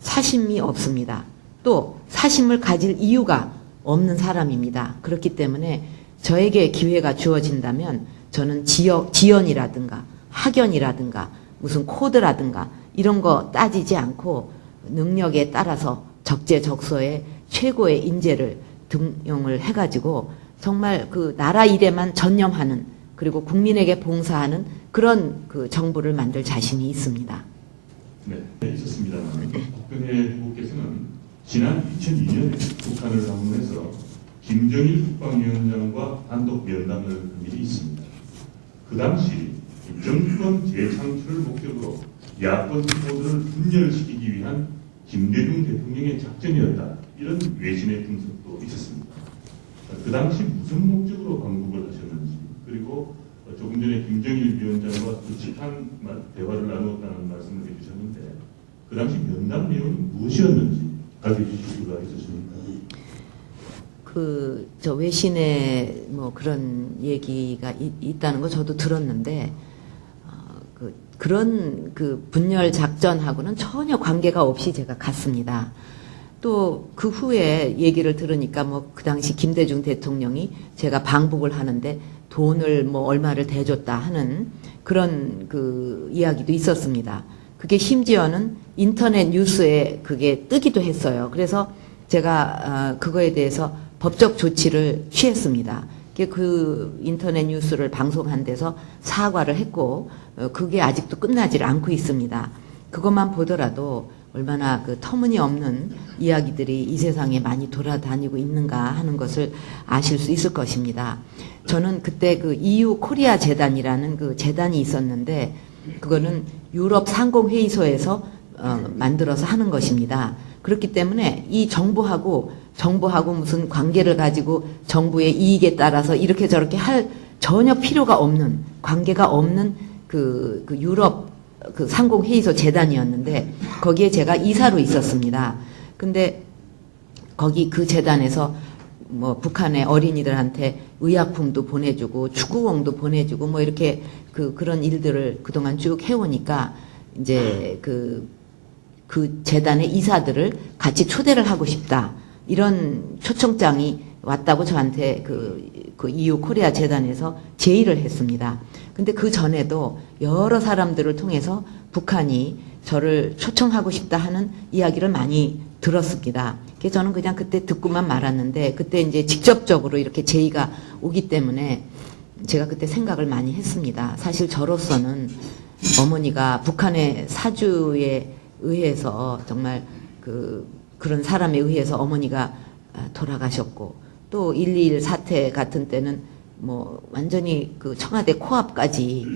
사심이 없습니다. 또 사심을 가질 이유가 없는 사람입니다. 그렇기 때문에 저에게 기회가 주어진다면 저는 지연이라든가 학연이라든가 무슨 코드라든가 이런 거 따지지 않고 능력에 따라서 적재적소에 최고의 인재를 등용을 해가지고 정말 그 나라 일에만 전념하는 그리고 국민에게 봉사하는 그런 정부를 만들 자신이 있습니다. 네, 있었습니다만 박근혜 후보께서는 지난 2002년에 북한을 방문해서 김정일 국방위원장과 단독 면담을 한 일이 있습니다. 그 당시 정권 재창출을 목적으로 야권 후보들을 분열시키기 위한 김대중 대통령의 작전이었다. 이런 외신의 분석도 있었습니다. 그 당시 무슨 목적으로 방북을 하셨는지 그리고 조금 전에 김정일 위원장과 솔직한 대화를 나누었다는 말씀을 해주셨는데 그 당시 면담 내용이 무엇이었는지 알려주실 수가 있으십니까? 저 외신에 뭐 그런 얘기가 있다는 거 저도 들었는데 그런 분열 작전하고는 전혀 관계가 없이 제가 갔습니다. 또 그 후에 얘기를 들으니까 뭐 그 당시 김대중 대통령이 제가 방북을 하는데 돈을 뭐 얼마를 대줬다 하는 그런 이야기도 있었습니다. 그게 심지어는 인터넷 뉴스에 그게 뜨기도 했어요. 그래서 제가 그거에 대해서 법적 조치를 취했습니다. 그 인터넷 뉴스를 방송한 데서 사과를 했고 그게 아직도 끝나질 않고 있습니다. 그것만 보더라도 얼마나 터무니없는 이야기들이 이 세상에 많이 돌아다니고 있는가 하는 것을 아실 수 있을 것입니다. 저는 그때 EU 코리아 재단이라는 재단이 있었는데 그거는 유럽 상공회의소에서 만들어서 하는 것입니다. 그렇기 때문에 이 정부하고 무슨 관계를 가지고 정부의 이익에 따라서 이렇게 저렇게 할 전혀 필요가 없는 관계가 없는 유럽 상공회의소 재단이었는데 거기에 제가 이사로 있었습니다. 근데 거기 그 재단에서 뭐 북한의 어린이들한테 의약품도 보내주고 축구공도 보내주고 뭐 이렇게 그런 일들을 그동안 쭉 해오니까 이제 그 재단의 이사들을 같이 초대를 하고 싶다. 이런 초청장이 왔다고 저한테 EU 코리아 재단에서 제의를 했습니다. 근데 그 전에도 여러 사람들을 통해서 북한이 저를 초청하고 싶다 하는 이야기를 많이 들었습니다. 그래서 저는 그냥 그때 듣고만 말았는데 그때 이제 직접적으로 이렇게 제의가 오기 때문에 제가 그때 생각을 많이 했습니다. 사실 저로서는 어머니가 북한의 사주에 의해서 정말 그런 사람에 의해서 어머니가 돌아가셨고 또 1.21 사태 같은 때는 뭐 완전히 청와대 코앞까지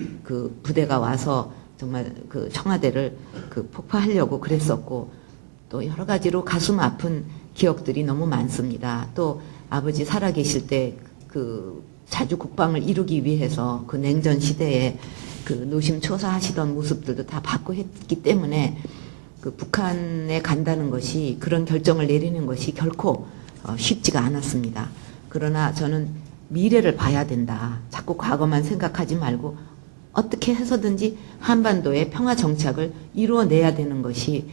부대가 와서 정말 청와대를 폭파하려고 그랬었고 또 여러 가지로 가슴 아픈 기억들이 너무 많습니다. 또 아버지 살아계실 때 자주 국방을 이루기 위해서 냉전 시대에 노심초사하시던 모습들도 다 봤고 했기 때문에 북한에 간다는 것이 그런 결정을 내리는 것이 결코 쉽지가 않았습니다. 그러나 저는 미래를 봐야 된다. 자꾸 과거만 생각하지 말고 어떻게 해서든지 한반도의 평화 정착을 이루어내야 되는 것이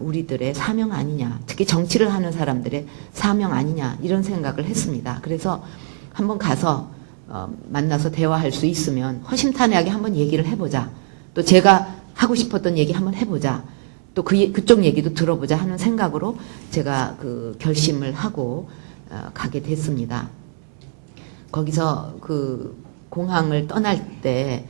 우리들의 사명 아니냐. 특히 정치를 하는 사람들의 사명 아니냐. 이런 생각을 했습니다. 그래서 한번 가서 만나서 대화할 수 있으면 허심탄회하게 한번 얘기를 해보자. 또 제가 하고 싶었던 얘기 한번 해보자. 또 그쪽 얘기도 들어보자 하는 생각으로 제가 그 결심을 하고 가게 됐습니다. 거기서 그 공항을 떠날 때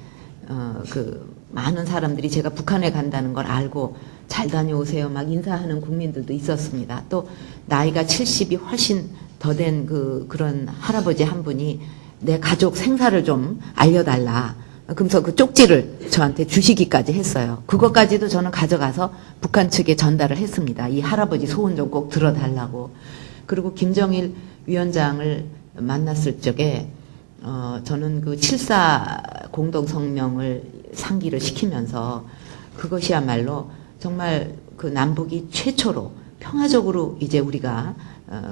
그 많은 사람들이 제가 북한에 간다는 걸 알고 잘 다녀오세요 막 인사하는 국민들도 있었습니다. 또 나이가 70이 훨씬 더 된 그런 할아버지 한 분이 내 가족 생사를 좀 알려달라. 그러면서 그 쪽지를 저한테 주시기까지 했어요. 그것까지도 저는 가져가서 북한 측에 전달을 했습니다. 이 할아버지 소원 좀 꼭 들어달라고. 그리고 김정일 위원장을 만났을 적에 저는 그 7.4 공동성명을 상기를 시키면서 그것이야말로 정말 그 남북이 최초로 평화적으로 이제 우리가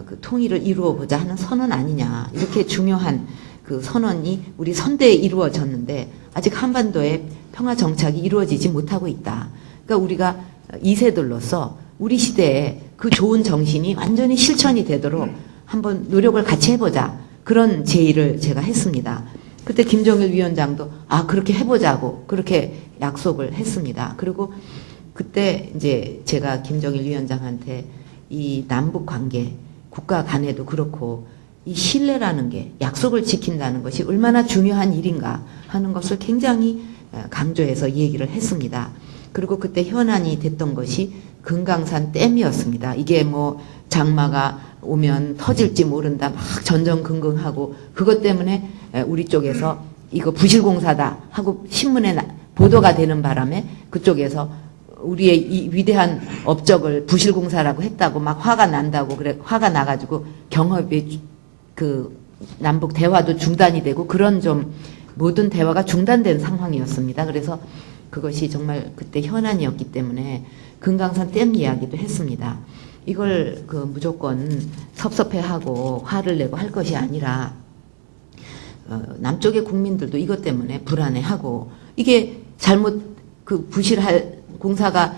그 통일을 이루어보자 하는 선언 아니냐. 이렇게 중요한 그 선언이 우리 선대에 이루어졌는데 아직 한반도의 평화 정착이 이루어지지 못하고 있다. 그러니까 우리가 2세들로서 우리 시대에 그 좋은 정신이 완전히 실천이 되도록 한번 노력을 같이 해보자. 그런 제의를 제가 했습니다. 그때 김정일 위원장도 그렇게 해보자고 그렇게 약속을 했습니다. 그리고 그때 이제 제가 김정일 위원장한테 이 남북 관계, 국가 간에도 그렇고 이 신뢰라는 게 약속을 지킨다는 것이 얼마나 중요한 일인가 하는 것을 굉장히 강조해서 얘기를 했습니다. 그리고 그때 현안이 됐던 것이 금강산 댐이었습니다. 이게 뭐 장마가 오면 터질지 모른다 막 전전긍긍하고 그것 때문에 우리 쪽에서 이거 부실공사다 하고 신문에 보도가 되는 바람에 그쪽에서 우리의 이 위대한 업적을 부실공사라고 했다고 막 화가 난다고 그래 화가 나가지고 경협이 그 남북 대화도 중단이 되고 그런 좀 모든 대화가 중단된 상황이었습니다. 그래서 그것이 정말 그때 현안이었기 때문에 금강산 댐 이야기도 했습니다. 이걸 그 무조건 섭섭해하고 화를 내고 할 것이 아니라 남쪽의 국민들도 이것 때문에 불안해하고 이게 잘못 그 부실할 공사가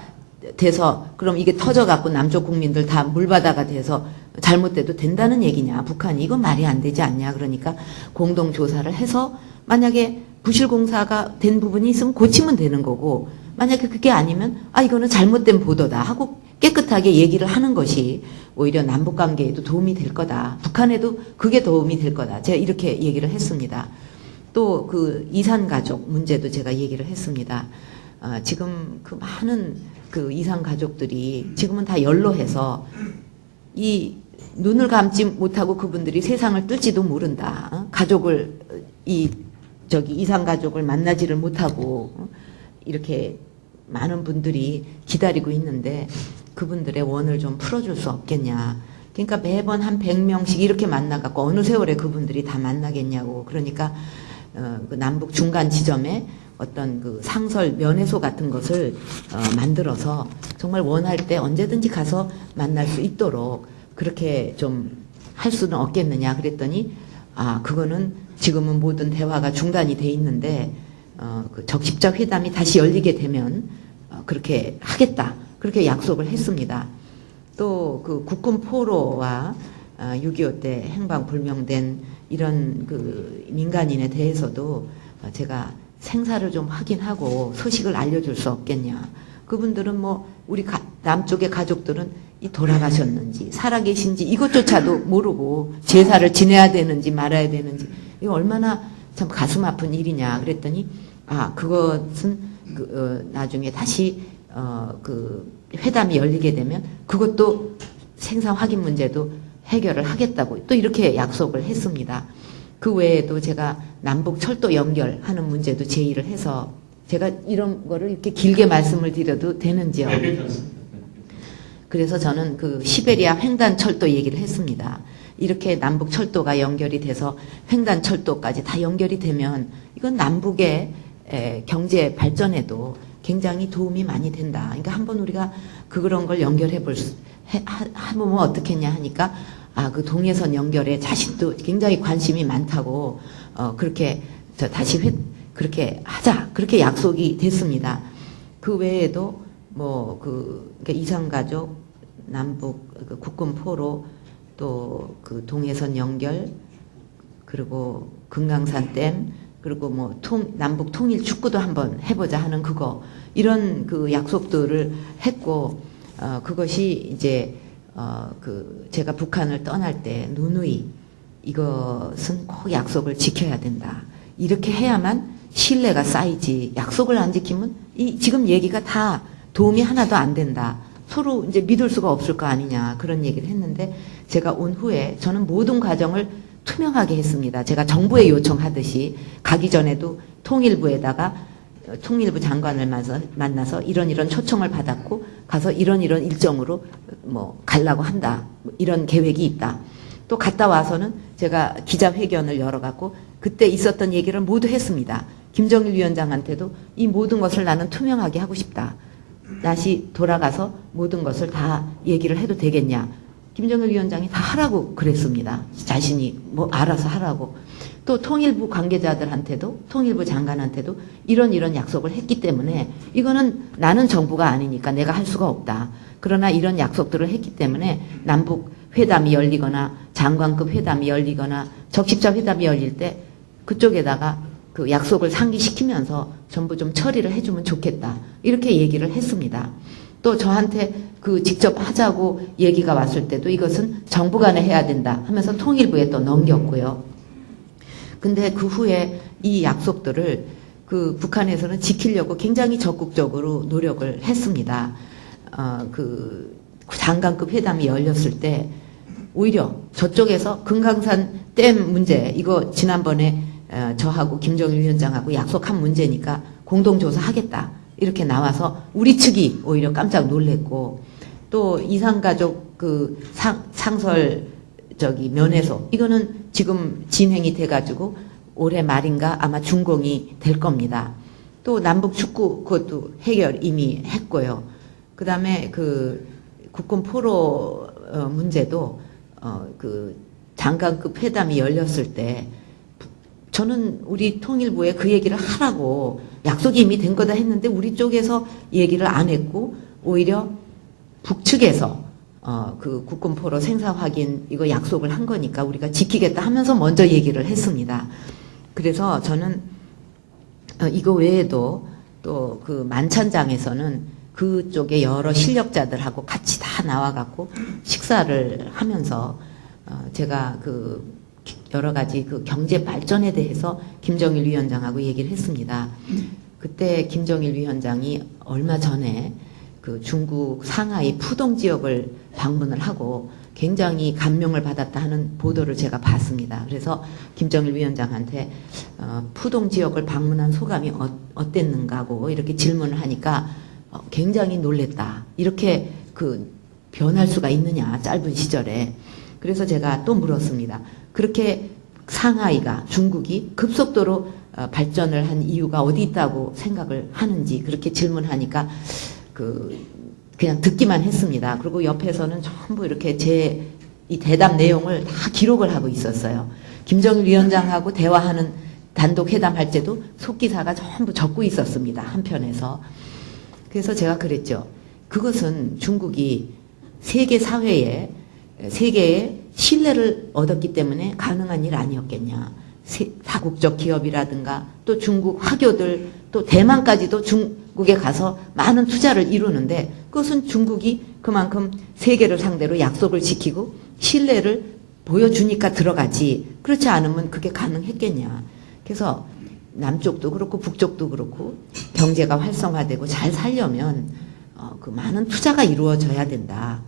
돼서 그럼 이게 터져갖고 남쪽 국민들 다 물바다가 돼서 잘못돼도 된다는 얘기냐. 북한이 이건 말이 안 되지 않냐. 그러니까 공동조사를 해서 만약에 부실공사가 된 부분이 있으면 고치면 되는 거고 만약에 그게 아니면 이거는 잘못된 보도다 하고 깨끗하게 얘기를 하는 것이 오히려 남북관계에도 도움이 될 거다. 북한에도 그게 도움이 될 거다. 제가 이렇게 얘기를 했습니다. 또 그 이산가족 문제도 제가 얘기를 했습니다. 지금 그 많은 그 이산가족들이 지금은 다 연로해서 이 눈을 감지 못하고 그분들이 세상을 뜰지도 모른다. 가족을 이산가족을 만나지를 못하고 이렇게 많은 분들이 기다리고 있는데 그분들의 원을 좀 풀어줄 수 없겠냐. 그러니까 매번 한 100명씩 이렇게 만나갖고 어느 세월에 그분들이 다 만나겠냐고. 그러니까 그 남북 중간 지점에 어떤 그 상설 면회소 같은 것을 만들어서 정말 원할 때 언제든지 가서 만날 수 있도록 그렇게 좀 할 수는 없겠느냐 그랬더니 그거는 지금은 모든 대화가 중단이 돼 있는데 그 적십자 회담이 다시 열리게 되면 그렇게 하겠다 그렇게 약속을 했습니다. 또 그 국군 포로와 6.25 때 행방불명된 이런 그 민간인에 대해서도 제가 생사를 좀 확인하고 소식을 알려줄 수 없겠냐. 그분들은 뭐 우리 남쪽의 가족들은 이 돌아가셨는지 살아계신지 이것조차도 모르고 제사를 지내야 되는지 말아야 되는지 이거 얼마나 참 가슴 아픈 일이냐 그랬더니 그것은 나중에 다시 그 회담이 열리게 되면 그것도 생사 확인 문제도 해결을 하겠다고 또 이렇게 약속을 했습니다. 그 외에도 제가 남북 철도 연결하는 문제도 제의를 해서 제가 이런 거를 이렇게 길게 말씀을 드려도 되는지요? 네, 괜찮습니다. 그래서 저는 그 시베리아 횡단 철도 얘기를 했습니다. 이렇게 남북 철도가 연결이 돼서 횡단 철도까지 다 연결이 되면 이건 남북의 경제 발전에도 굉장히 도움이 많이 된다. 그러니까 한번 우리가 그런 걸 연결해 해보면 어떻겠냐 하니까 그 동해선 연결에 자신도 굉장히 관심이 많다고 그렇게 그렇게 하자 그렇게 약속이 됐습니다. 그 외에도 그러니까 이산가족, 남북 국군 포로, 또 그 동해선 연결, 그리고 금강산 댐, 그리고 남북 통일 축구도 한번 해보자 하는 이런 그 약속들을 했고, 그것이 이제 제가 북한을 떠날 때 누누이 이것은 꼭 약속을 지켜야 된다. 이렇게 해야만 신뢰가 쌓이지. 약속을 안 지키면 지금 얘기가 다 도움이 하나도 안 된다. 서로 이제 믿을 수가 없을 거 아니냐 그런 얘기를 했는데, 제가 온 후에 저는 모든 과정을 투명하게 했습니다. 제가 정부에 요청하듯이 가기 전에도 통일부에다가 통일부 장관을 만나서 이런 초청을 받았고 가서 이런 일정으로 가려고 한다. 이런 계획이 있다. 또 갔다 와서는 제가 기자회견을 열어갖고 그때 있었던 얘기를 모두 했습니다. 김정일 위원장한테도 이 모든 것을 나는 투명하게 하고 싶다. 다시 돌아가서 모든 것을 다 얘기를 해도 되겠냐. 김정일 위원장이 다 하라고 그랬습니다. 자신이 알아서 하라고. 또 통일부 관계자들한테도 통일부 장관한테도 이런 약속을 했기 때문에 이거는 나는 정부가 아니니까 내가 할 수가 없다. 그러나 이런 약속들을 했기 때문에 남북 회담이 열리거나 장관급 회담이 열리거나 적십자 회담이 열릴 때 그쪽에다가 그 약속을 상기시키면서 전부 좀 처리를 해주면 좋겠다. 이렇게 얘기를 했습니다. 또 저한테 직접 하자고 얘기가 왔을 때도 이것은 정부 간에 해야 된다 하면서 통일부에 또 넘겼고요. 근데 그 후에 이 약속들을 북한에서는 지키려고 굉장히 적극적으로 노력을 했습니다. 장관급 회담이 열렸을 때 오히려 저쪽에서 금강산 댐 문제, 이거 지난번에 저하고 김정일 위원장하고 약속한 문제니까 공동조사하겠다. 이렇게 나와서 우리 측이 오히려 깜짝 놀랬고, 또 이산가족 상설 면회소, 이거는 지금 진행이 돼가지고 올해 말인가 아마 준공이 될 겁니다. 또 남북 축구 그것도 해결 이미 했고요. 그 다음에 국군 포로 문제도 장관급 회담이 열렸을 때 저는 우리 통일부에 그 얘기를 하라고 약속이 이미 된 거다 했는데 우리 쪽에서 얘기를 안 했고 오히려 북측에서 국군 포로 생사 확인 이거 약속을 한 거니까 우리가 지키겠다 하면서 먼저 얘기를 했습니다. 그래서 저는 이거 외에도 또 만찬장에서는 그쪽에 여러 실력자들하고 같이 다 나와갖고 식사를 하면서 제가 여러 가지 경제 발전에 대해서 김정일 위원장하고 얘기를 했습니다. 그때 김정일 위원장이 얼마 전에 중국 상하이 푸동 지역을 방문을 하고 굉장히 감명을 받았다 하는 보도를 제가 봤습니다. 그래서 김정일 위원장한테 푸동 지역을 방문한 소감이 어땠는가고 이렇게 질문을 하니까 굉장히 놀랬다. 이렇게 변할 수가 있느냐 짧은 시절에. 그래서 제가 또 물었습니다. 그렇게 상하이가 중국이 급속도로 발전을 한 이유가 어디 있다고 생각을 하는지 그렇게 질문하니까 그냥 듣기만 했습니다. 그리고 옆에서는 전부 이렇게 이 대답 내용을 다 기록을 하고 있었어요. 김정일 위원장하고 대화하는 단독 회담할 때도 속기사가 전부 적고 있었습니다. 한편에서. 그래서 제가 그랬죠. 그것은 중국이 세계 사회에 세계의 신뢰를 얻었기 때문에 가능한 일 아니었겠냐. 다국적 기업이라든가 또 중국 화교들 또 대만까지도 중국에 가서 많은 투자를 이루는데 그것은 중국이 그만큼 세계를 상대로 약속을 지키고 신뢰를 보여주니까 들어가지. 그렇지 않으면 그게 가능했겠냐. 그래서 남쪽도 그렇고 북쪽도 그렇고 경제가 활성화되고 잘 살려면 많은 투자가 이루어져야 된다.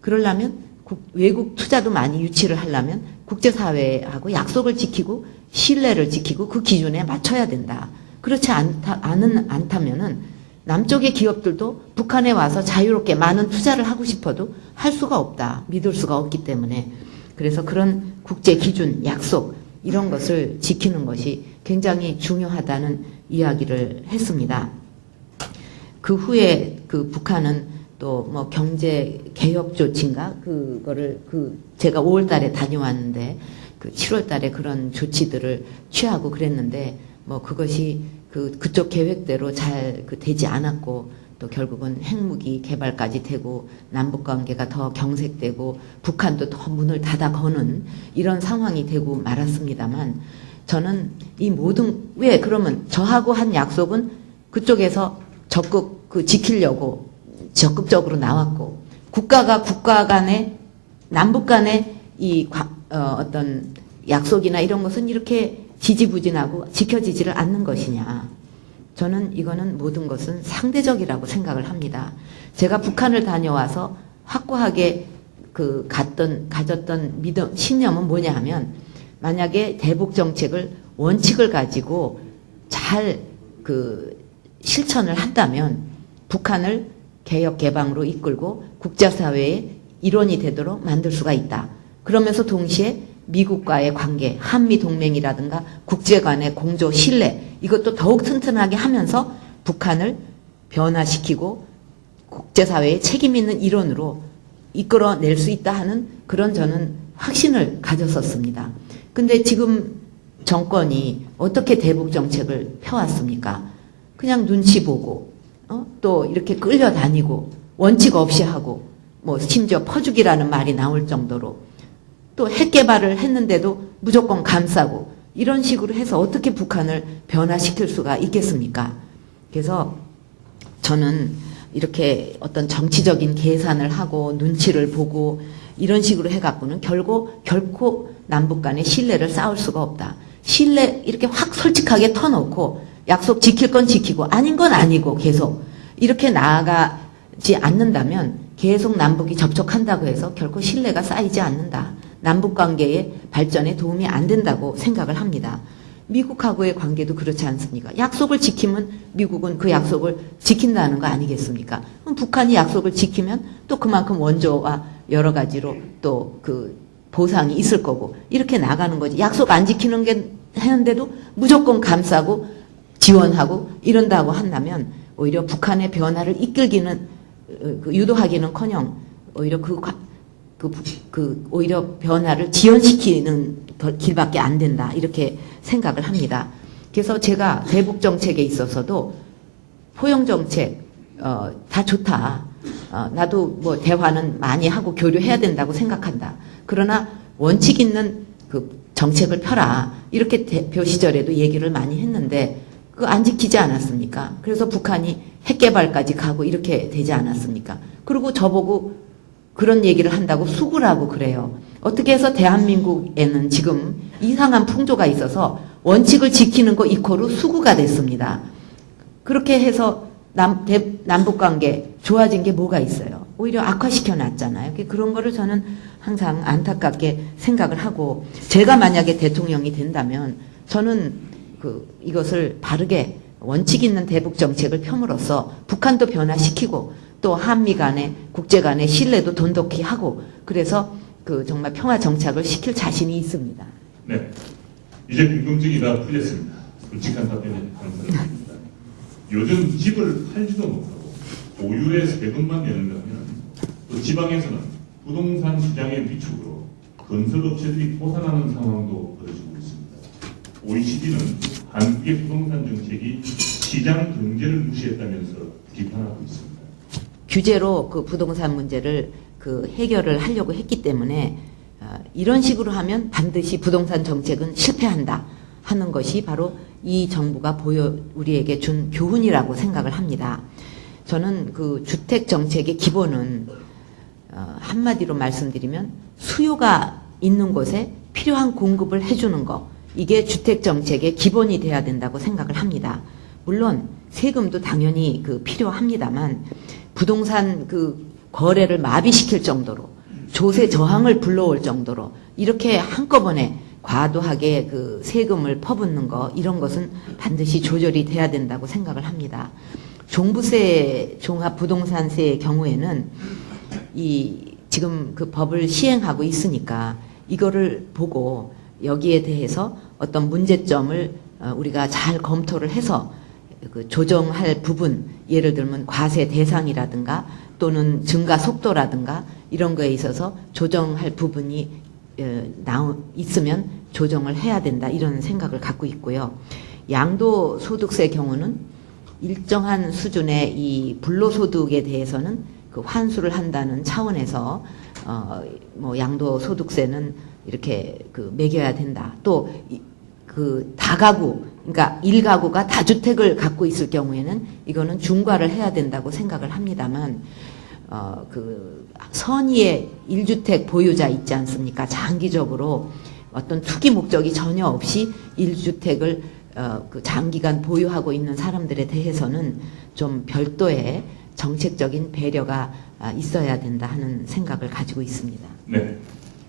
그러려면 외국 투자도 많이 유치를 하려면 국제사회하고 약속을 지키고 신뢰를 지키고 그 기준에 맞춰야 된다. 그렇지 않다면은 남쪽의 기업들도 북한에 와서 자유롭게 많은 투자를 하고 싶어도 할 수가 없다. 믿을 수가 없기 때문에. 그래서 그런 국제 기준, 약속 이런 것을 지키는 것이 굉장히 중요하다는 이야기를 했습니다. 그 후에 그 북한은 또 뭐 경제 개혁 조치인가 그거를 제가 5월 달에 다녀왔는데 그 7월 달에 그런 조치들을 취하고 그랬는데 뭐 그것이 그쪽 계획대로 잘 되지 않았고 또 결국은 핵무기 개발까지 되고 남북 관계가 더 경색되고 북한도 더 문을 닫아 거는 이런 상황이 되고 말았습니다만 저는 이 모든 왜 그러면 저하고 한 약속은 그쪽에서 적극 지키려고 적극적으로 나왔고 국가 간의 남북 간의 어떤 약속이나 이런 것은 이렇게 지지부진하고 지켜지지를 않는 것이냐. 저는 이거는 모든 것은 상대적이라고 생각을 합니다. 제가 북한을 다녀와서 확고하게 가졌던 신념은 뭐냐 하면 만약에 대북 정책을 원칙을 가지고 잘 실천을 한다면 북한을 개혁 개방으로 이끌고 국제사회의 일원이 되도록 만들 수가 있다. 그러면서 동시에 미국과의 관계, 한미동맹이라든가 국제 간의 공조, 신뢰 이것도 더욱 튼튼하게 하면서 북한을 변화시키고 국제사회의 책임 있는 일원으로 이끌어낼 수 있다 하는 그런 저는 확신을 가졌었습니다. 근데 지금 정권이 어떻게 대북 정책을 펴왔습니까? 그냥 눈치 보고 또 이렇게 끌려다니고 원칙 없이 하고 뭐 심지어 퍼주기라는 말이 나올 정도로 또 핵 개발을 했는데도 무조건 감싸고 이런 식으로 해서 어떻게 북한을 변화시킬 수가 있겠습니까? 그래서 저는 이렇게 어떤 정치적인 계산을 하고 눈치를 보고 이런 식으로 해갖고는 결코 남북 간의 신뢰를 쌓을 수가 없다. 신뢰 이렇게 확 솔직하게 터놓고 약속 지킬 건 지키고 아닌 건 아니고 계속 이렇게 나아가지 않는다면 계속 남북이 접촉한다고 해서 결코 신뢰가 쌓이지 않는다. 남북관계의 발전에 도움이 안 된다고 생각을 합니다. 미국하고의 관계도 그렇지 않습니까? 약속을 지키면 미국은 그 약속을 지킨다는 거 아니겠습니까? 그럼 북한이 약속을 지키면 또 그만큼 원조와 여러 가지로 또 보상이 있을 거고 이렇게 나가는 거지. 약속 안 지키는 게 하는데도 무조건 감싸고 지원하고 이런다고 한다면 오히려 북한의 변화를 이끌기는 유도하기는커녕 오히려 오히려 변화를 지연시키는 길밖에 안 된다 이렇게 생각을 합니다. 그래서 제가 대북 정책에 있어서도 포용 정책 다 좋다. 나도 뭐 대화는 많이 하고 교류해야 된다고 생각한다. 그러나 원칙 있는 정책을 펴라. 이렇게 대표 시절에도 얘기를 많이 했는데 그거 안 지키지 않았습니까? 그래서 북한이 핵 개발까지 가고 이렇게 되지 않았습니까? 그리고 저보고 그런 얘기를 한다고 수구라고 그래요. 어떻게 해서 대한민국에는 지금 이상한 풍조가 있어서 원칙을 지키는 거 이코로 수구가 됐습니다. 그렇게 해서 남북관계 좋아진 게 뭐가 있어요? 오히려 악화시켜 놨잖아요. 그런 거를 저는 항상 안타깝게 생각을 하고 제가 만약에 대통령이 된다면 저는 이것을 바르게 원칙 있는 대북 정책을 펴므로써 북한도 변화시키고 또 한미 간의 국제 간의 신뢰도 돈독히 하고 그래서 정말 평화 정착을 시킬 자신이 있습니다. 네, 이제 궁금증이 다 풀렸습니다. 솔직한 답변에 감사드립니다. 요즘 집을 팔지도 못하고 보유의 세금만 내는다면 또 지방에서는 부동산 시장의 위축으로 건설업체들이 도산하는 상황도 벌어지고 있습니다. OECD는 한국의 부동산 정책이 시장 경제를 무시했다면서 비판하고 있습니다. 규제로 부동산 문제를 해결을 하려고 했기 때문에 이런 식으로 하면 반드시 부동산 정책은 실패한다 하는 것이 바로 이 정부가 우리에게 준 교훈이라고 생각을 합니다. 저는 주택 정책의 기본은 한마디로 말씀드리면 수요가 있는 곳에 필요한 공급을 해주는 거 이게 주택 정책의 기본이 돼야 된다고 생각을 합니다. 물론 세금도 당연히 필요합니다만 부동산 거래를 마비시킬 정도로 조세 저항을 불러올 정도로 이렇게 한꺼번에 과도하게 세금을 퍼붓는 거 이런 것은 반드시 조절이 돼야 된다고 생각을 합니다. 종부세 종합부동산세의 경우에는 지금 법을 시행하고 있으니까 이거를 보고 여기에 대해서 어떤 문제점을 우리가 잘 검토를 해서 그 조정할 부분, 예를 들면 과세 대상이라든가 또는 증가 속도라든가 이런 거에 있어서 조정할 부분이 있으면 조정을 해야 된다, 이런 생각을 갖고 있고요. 양도소득세 경우는 일정한 수준의 이 불로소득에 대해서는 그 환수를 한다는 차원에서 뭐 양도소득세는 이렇게 그 매겨야 된다. 또 그 다가구, 그러니까 1가구가 다주택을 갖고 있을 경우에는 이거는 중과를 해야 된다고 생각을 합니다만, 그 선의의 1주택 보유자 있지 않습니까? 장기적으로 어떤 투기 목적이 전혀 없이 1주택을 그 장기간 보유하고 있는 사람들에 대해서는 좀 별도의 정책적인 배려가 있어야 된다 하는 생각을 가지고 있습니다. 네.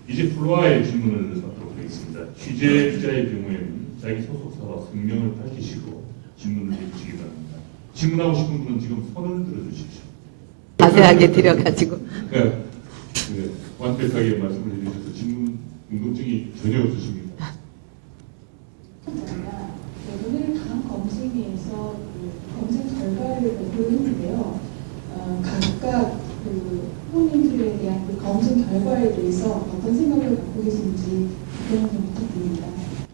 이제 플로아의 질문을 받도록 하겠습니다. 취재 기자의 경우에는 자기 소속사와 성명을 밝히시고 질문을 해주시기 바랍니다. 질문하고 싶은 분은 지금 손을 들어주십시오. 자세하게 드려가지고. 네. 완벽하게 말씀을 해주셔서 질문 궁금증이 전혀 없으십니다. 오늘 당 검증위에서 검증 결과를 보였는데요. 각각 그 후보님들에 대한 그 검증 결과에 대해서 어떤 생각을 갖고 계신지 그런 좀 부탁드립니다.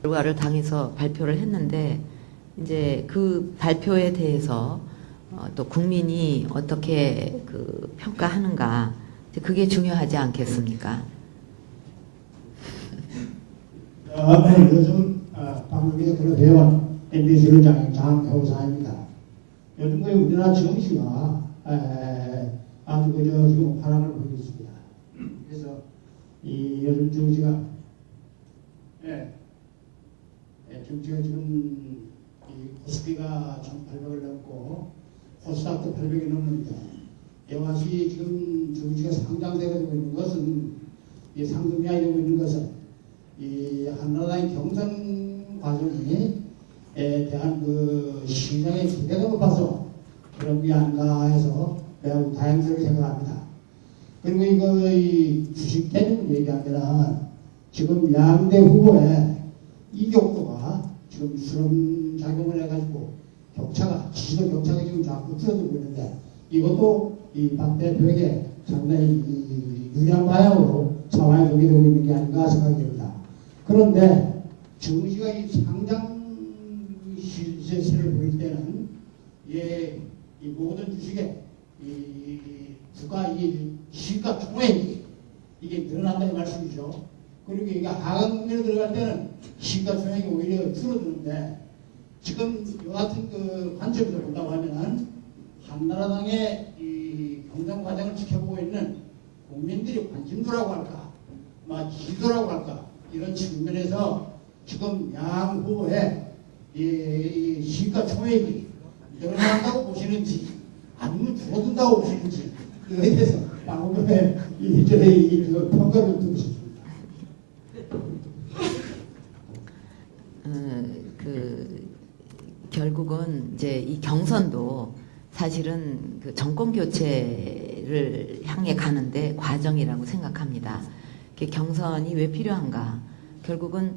결과를 당에서 발표를 했는데 이제 그 발표에 대해서 또 국민이 어떻게 그 평가하는가, 그게 중요하지 않겠습니까? 요즘 방송에서 그런 MBC를 장효사입니다. 요즘 그 우리나라 정치가 아주 그저 지금 하락을 보이고 있습니다. 그래서 이 요즘 정치가 정치가 지금 이 코스피가 1,800을 넘고 코스닥도 800이 넘는데, 이와 같이 지금 정치가 상장되고 있는 것은, 이 상승량이 되고 있는 것은 이 한나라의 경선 과정이 대한 그 시장의 기대가 높아서 그런 게 아닌가 해서 매우 다행스럽게 생각합니다. 그리고 이거 이 주식 개념 얘기하면 지금 양대 후보의 이격도가 지금 수렴 작용을 해가지고 격차가, 지지도 격차가 지금 자꾸 줄어들고 있는데, 이것도 이 박 대표에게 상당히 유리한 방향으로 상황이 전개되고 있는 게 아닌가 생각이 됩니다. 그런데 정시가 이 상장 시세를 보일 때는 이 모든 주식의 이 주가 이 시가 총액이 이게 늘어난다는 말씀이죠. 그리고 이게 하강 국면에 들어갈 때는 시가 총액이 오히려 줄어드는데, 지금 이 같은 그 관점에서 본다고 하면은 한나라당의 이 경선 과정을 지켜보고 있는 국민들이 관심도라고 할까, 지지도라고 할까, 이런 측면에서 지금 양 후보의 이 시가 총액이 늘어난다고 보시는지 아니면 줄어든다고 보시는지, 그거에 대해서 방금의 이 평가를 듣고 싶습니다. 결국은 이제 이 경선도 사실은 그 정권 교체를 향해 가는데 과정이라고 생각합니다. 경선이 왜 필요한가? 결국은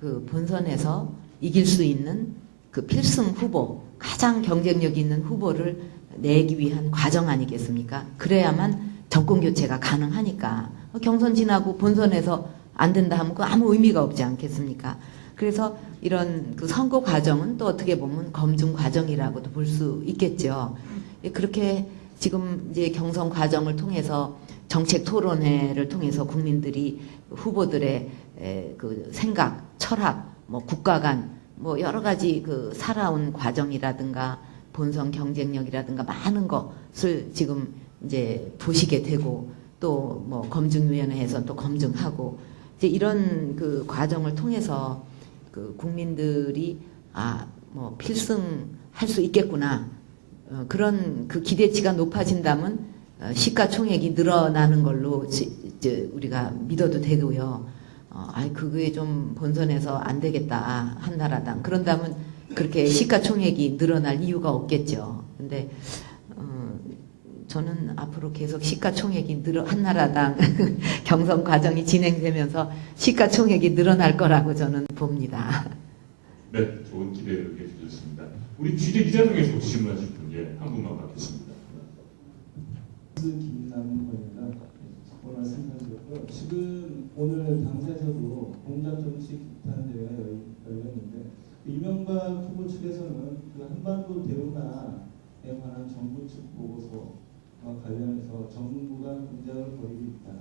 그 본선에서 이길 수 있는 그 필승 후보, 가장 경쟁력 있는 후보를 내기 위한 과정 아니겠습니까? 그래야만 정권 교체가 가능하니까. 경선 지나고 본선에서 안 된다 하면 그 아무 의미가 없지 않겠습니까? 그래서 이런 그 선거 과정은 또 어떻게 보면 검증 과정이라고도 볼 수 있겠죠. 그렇게 지금 이제 경선 과정을 통해서 정책 토론회를 통해서 국민들이 후보들의 그 생각, 철학, 뭐 국가 간 뭐 여러 가지 그 살아온 과정이라든가 본선 경쟁력이라든가 많은 것을 지금 이제 보시게 되고, 또 뭐 검증위원회에서 또 검증하고, 이제 이런 그 과정을 통해서 그 국민들이 뭐 필승할 수 있겠구나, 그런 그 기대치가 높아진다면 시가총액이 늘어나는 걸로 우리가 믿어도 되고요. 그게 좀 본선에서 안 되겠다, 한나라당. 그런다면 그렇게 시가총액이 늘어날 이유가 없겠죠. 근데 저는 앞으로 계속 시가총액이 한나라당 경선 과정이 진행되면서 시가총액이 늘어날 거라고 저는 봅니다. 네, 좋은 기대를 해주셨습니다. 우리 취재 기자 중에서 혹시 질문하실 분, 한 분만 받겠습니다. 김남권입니다. 오늘 말씀하셨고요. 지금 오늘 당사에서도 공작 정치 규탄 대회가 열렸는데 이명박 후보 측에서는 그 한반도 대운하에 관한 정부 측 보고서와 관련해서 정부가 공작을 벌이고 있다,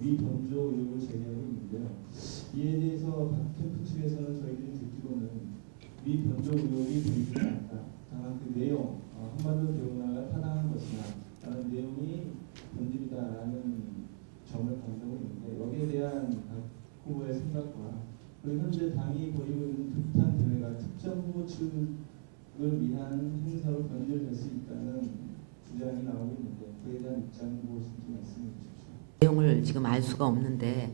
위변조 의혹을 제기하고 있는데요. 이에 대해서 박 캠프 측에서는 저희들이 듣기로는 위변조 의혹이 보이지 않다. 다만 그 내용, 한반도 대운하가 타당한 것이나 라는 내용이 본질이다라는 점을 강조하고 있는데, 여기에 대한 각 후보의 생각과 그리고 현재 당이 벌이고 있는 규탄 대회가 특정 후보 측을 위한 행사로 변질될 수 있다는 주장이 나오고 있는데, 그에 대한 입장을 무엇인지 말씀해 주십시오. 내용을 지금 알 수가 없는데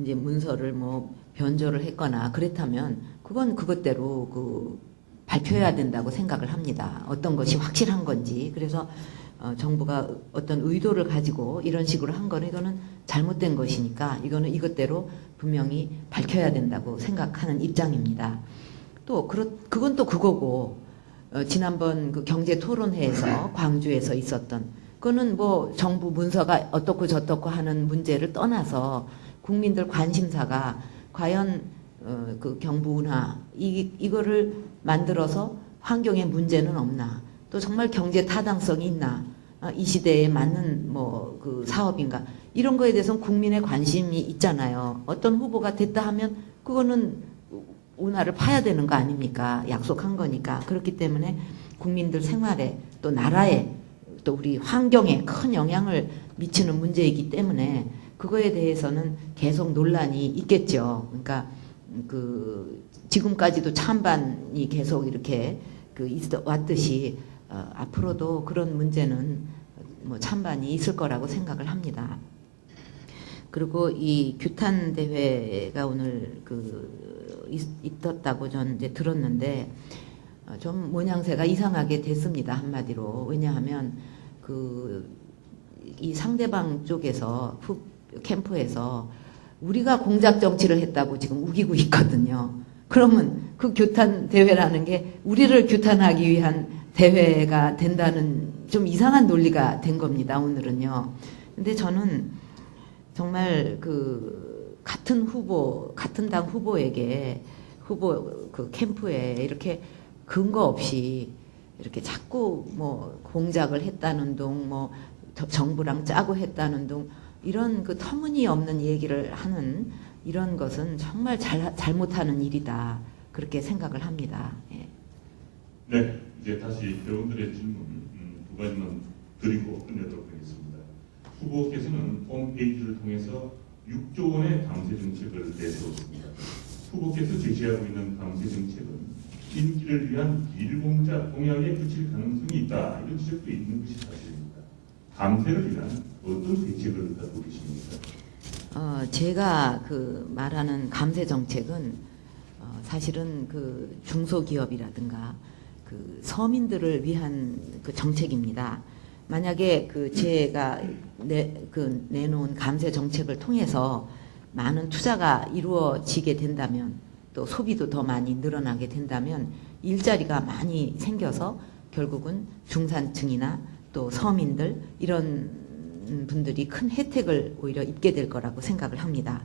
이제 문서를 변조를 했거나 그렇다면 그건 그것대로 발표해야 된다고 생각을 합니다. 어떤 것이 확실한 건지. 그래서 정부가 어떤 의도를 가지고 이런 식으로 한 거는 이거는 잘못된 것이니까 이거는 이것대로 분명히 밝혀야 된다고 생각하는 입장입니다. 또 그건 또 그거고, 지난번 그 경제토론회에서 광주에서 있었던 그거는 정부 문서가 어떻고 저떻고 하는 문제를 떠나서 국민들 관심사가 과연 그 경부운하 이거를 만들어서 환경에 문제는 없나, 또 정말 경제 타당성이 있나, 이 시대에 맞는 그 사업인가, 이런 거에 대해서는 국민의 관심이 있잖아요. 어떤 후보가 됐다 하면 그거는 운하를 파야 되는 거 아닙니까? 약속한 거니까. 그렇기 때문에 국민들 생활에 또 나라에 또 우리 환경에 큰 영향을 미치는 문제이기 때문에 그거에 대해서는 계속 논란이 있겠죠. 그러니까 지금까지도 찬반이 계속 이렇게 왔듯이 앞으로도 그런 문제는 찬반이 있을 거라고 생각을 합니다. 그리고 이 규탄 대회가 오늘 있었다고 전 이제 들었는데 좀 모양새가 이상하게 됐습니다. 한마디로. 왜냐하면 이 상대방 쪽에서 캠프에서 우리가 공작 정치를 했다고 지금 우기고 있거든요. 그러면 그 규탄 대회라는 게 우리를 규탄하기 위한 대회가 된다는 좀 이상한 논리가 된 겁니다. 오늘은요. 근데 저는 정말 같은 당 후보에게 캠프에 이렇게 근거 없이 이렇게 자꾸 공작을 했다는 둥, 정부랑 짜고 했다는 둥, 이런 터무니없는 얘기를 하는 이런 것은 정말 잘못하는 일이다, 그렇게 생각을 합니다. 예. 네, 이제 다시 회원들의 질문 두 가지만 드리고 끝내도록 하겠습니다. 후보께서는 홈페이지를 통해서 6조 원의 감세 정책을 내세웠습니다. 후보께서 제시하고 있는 감세 정책은 인기를 위한 일공작 공약에 그칠 가능성이 있다, 이런 지적도 있는 것이 사실입니다. 감세를 위한 어떤 대책을 갖고 계십니까? 제가 말하는 감세 정책은 사실은 중소기업이라든가 서민들을 위한 정책입니다. 만약에 제가 내놓은 감세 정책을 통해서 많은 투자가 이루어지게 된다면, 또 소비도 더 많이 늘어나게 된다면 일자리가 많이 생겨서 결국은 중산층이나 또 서민들 이런 분들이 큰 혜택을 오히려 입게 될 거라고 생각을 합니다.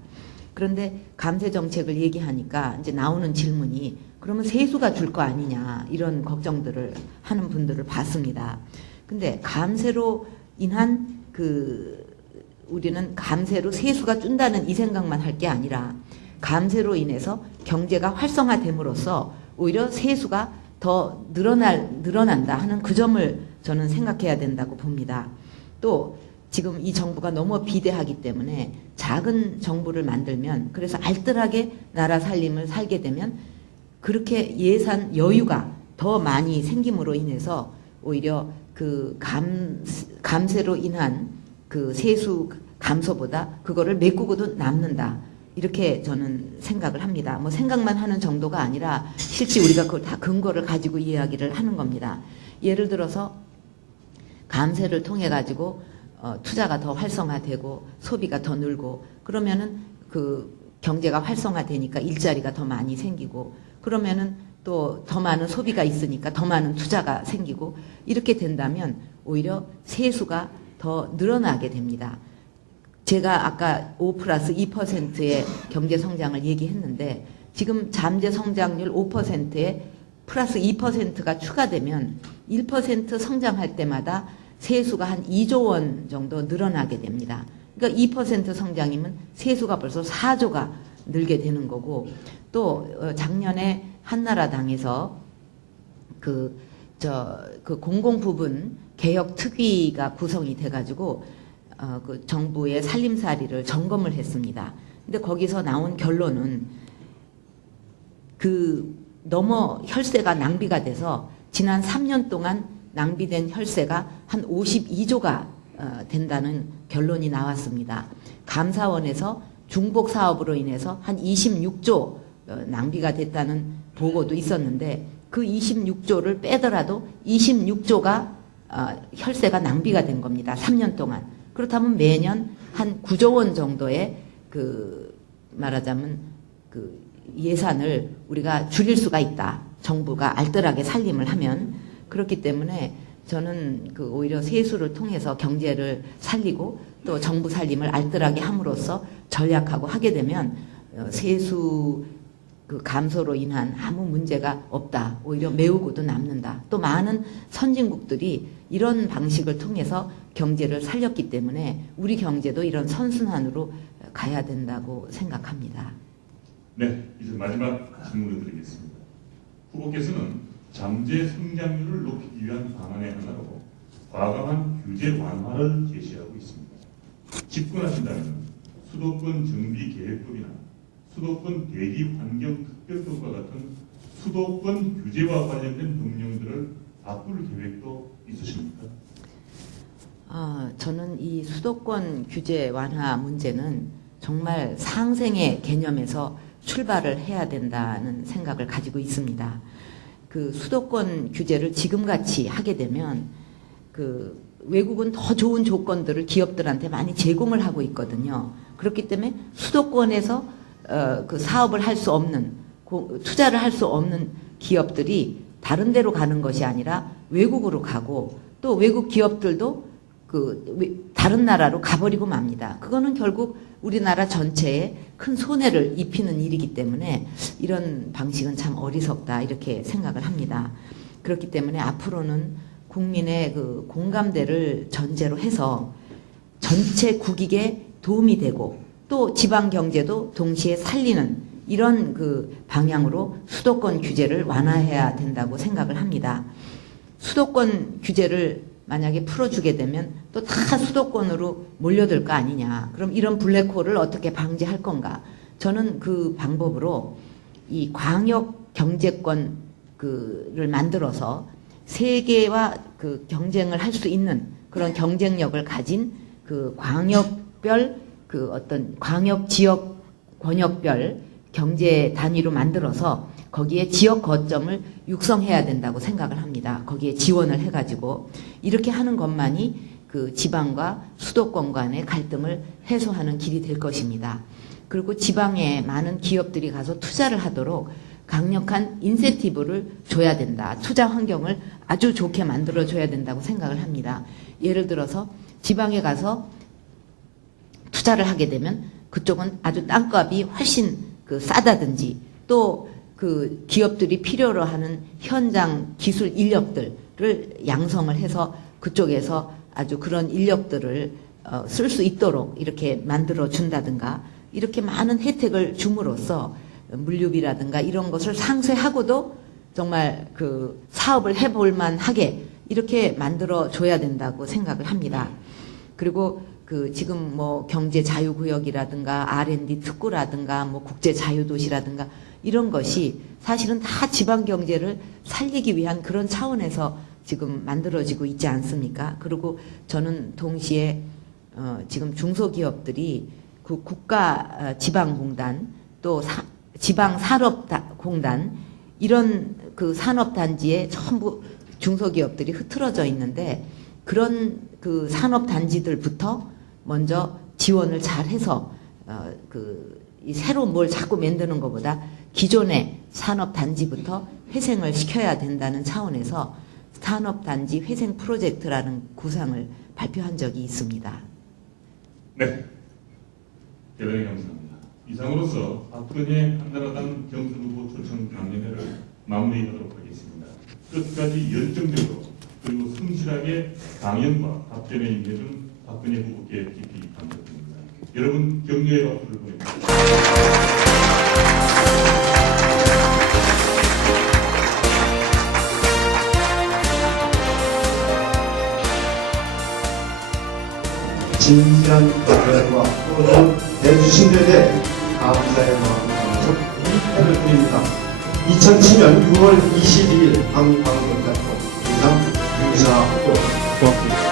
그런데 감세 정책을 얘기하니까 이제 나오는 질문이, 그러면 세수가 줄 거 아니냐, 이런 걱정들을 하는 분들을 봤습니다. 근데 감세로 인한 우리는 감세로 세수가 준다는 이 생각만 할 게 아니라 감세로 인해서 경제가 활성화됨으로써 오히려 세수가 더 늘어난다 하는 그 점을 저는 생각해야 된다고 봅니다. 또 지금 이 정부가 너무 비대하기 때문에 작은 정부를 만들면, 그래서 알뜰하게 나라 살림을 살게 되면 그렇게 예산 여유가 더 많이 생김으로 인해서 오히려 감세로 인한 세수 감소보다 그거를 메꾸고도 남는다, 이렇게 저는 생각을 합니다. 생각만 하는 정도가 아니라 실제 우리가 그걸 다 근거를 가지고 이야기를 하는 겁니다. 예를 들어서 감세를 통해 가지고 투자가 더 활성화되고 소비가 더 늘고, 그러면은 경제가 활성화되니까 일자리가 더 많이 생기고, 그러면은 또 더 많은 소비가 있으니까 더 많은 투자가 생기고 이렇게 된다면 오히려 세수가 더 늘어나게 됩니다. 제가 아까 5+2%의 경제 성장을 얘기했는데 지금 잠재 성장률 5%에 플러스 2%가 추가되면 1% 성장할 때마다 세수가 한 2조 원 정도 늘어나게 됩니다. 그러니까 2% 성장이면 세수가 벌써 4조가 늘게 되는 거고, 또 작년에 한나라당에서 그 공공부문 개혁 특위가 구성이 돼가지고 그 정부의 살림살이를 점검을 했습니다. 근데 거기서 나온 결론은 너무 혈세가 낭비가 돼서 지난 3년 동안 낭비된 혈세가 한 52조가 된다는 결론이 나왔습니다. 감사원에서 중복 사업으로 인해서 한 26조 낭비가 됐다는 보고도 있었는데 그 26조를 빼더라도 26조가 혈세가 낭비가 된 겁니다. 3년 동안. 그렇다면 매년 한 9조 원 정도의 말하자면 예산을 우리가 줄일 수가 있다. 정부가 알뜰하게 살림을 하면. 그렇기 때문에 저는 오히려 세수를 통해서 경제를 살리고 또 정부 살림을 알뜰하게 함으로써 전략하고 하게 되면 세수 감소로 인한 아무 문제가 없다. 오히려 메우고도 남는다. 또 많은 선진국들이 이런 방식을 통해서 경제를 살렸기 때문에 우리 경제도 이런 선순환으로 가야 된다고 생각합니다. 네, 이제 마지막 질문을 드리겠습니다. 후보께서는 잠재 성장률을 높이기 위한 방안의 하나로 과감한 규제 완화를 제시하고 있습니다. 집권하신다면 수도권 정비 계획법이나 수도권 대기 환경 특별법과 같은 수도권 규제와 관련된 법령들을 바꿀 계획도 있으십니까? 저는 이 수도권 규제 완화 문제는 정말 상생의 개념에서 출발을 해야 된다는 생각을 가지고 있습니다. 수도권 규제를 지금같이 하게 되면 외국은 더 좋은 조건들을 기업들한테 많이 제공을 하고 있거든요. 그렇기 때문에 수도권에서 사업을 할 수 없는, 투자를 할 수 없는 기업들이 다른 데로 가는 것이 아니라 외국으로 가고 또 외국 기업들도 다른 나라로 가버리고 맙니다. 그거는 결국 우리나라 전체에 큰 손해를 입히는 일이기 때문에 이런 방식은 참 어리석다 이렇게 생각을 합니다. 그렇기 때문에 앞으로는 국민의 공감대를 전제로 해서 전체 국익에 도움이 되고 또 지방 경제도 동시에 살리는 이런 방향으로 수도권 규제를 완화해야 된다고 생각을 합니다. 수도권 규제를 만약에 풀어주게 되면 또 다 수도권으로 몰려들 거 아니냐. 그럼 이런 블랙홀을 어떻게 방지할 건가. 저는 그 방법으로 이 광역 경제권을 만들어서 세계와 경쟁을 할 수 있는 그런 경쟁력을 가진 광역별 어떤 광역 지역 권역별 경제 단위로 만들어서 거기에 지역 거점을 육성해야 된다고 생각을 합니다. 거기에 지원을 해가지고 이렇게 하는 것만이 지방과 수도권 간의 갈등을 해소하는 길이 될 것입니다. 그리고 지방에 많은 기업들이 가서 투자를 하도록 강력한 인센티브를 줘야 된다. 투자 환경을 아주 좋게 만들어줘야 된다고 생각을 합니다. 예를 들어서 지방에 가서 투자를 하게 되면 그쪽은 아주 땅값이 훨씬 싸다든지 또 기업들이 필요로 하는 현장 기술 인력들을 양성을 해서 그쪽에서 아주 그런 인력들을 쓸 수 있도록 이렇게 만들어 준다든가 이렇게 많은 혜택을 줌으로써 물류비라든가 이런 것을 상쇄하고도 정말 사업을 해볼 만하게 이렇게 만들어 줘야 된다고 생각을 합니다. 그리고 지금 경제 자유구역이라든가 R&D 특구라든가 국제 자유도시라든가 이런 것이 사실은 다 지방 경제를 살리기 위한 그런 차원에서 지금 만들어지고 있지 않습니까? 그리고 저는 동시에 지금 중소기업들이 국가 지방공단 또 지방산업공단 이런 산업단지에 전부 중소기업들이 흩어져 있는데 그런 산업단지들부터 먼저 지원을 잘 해서 새로 뭘 자꾸 만드는 것보다 기존의 산업단지부터 회생을 시켜야 된다는 차원에서 산업단지 회생 프로젝트라는 구상을 발표한 적이 있습니다. 네, 대단히 감사합니다. 이상으로서 박근혜 한나라당 경선 후보 초청 강연회를 마무리하도록 하겠습니다. 끝까지 열정적으로 그리고 성실하게 강연과 답변에 임해준 박근혜 후보께 깊이 감사드립니다. 여러분 격려의 박수를 보내드립니다. 진지한 답변과 또는 해주신 데 대해 감사의 마음을 담아서 이해를 드립니다. 2007년 6월 22일 방방송작품 이상 유기사하고 고맙습니다.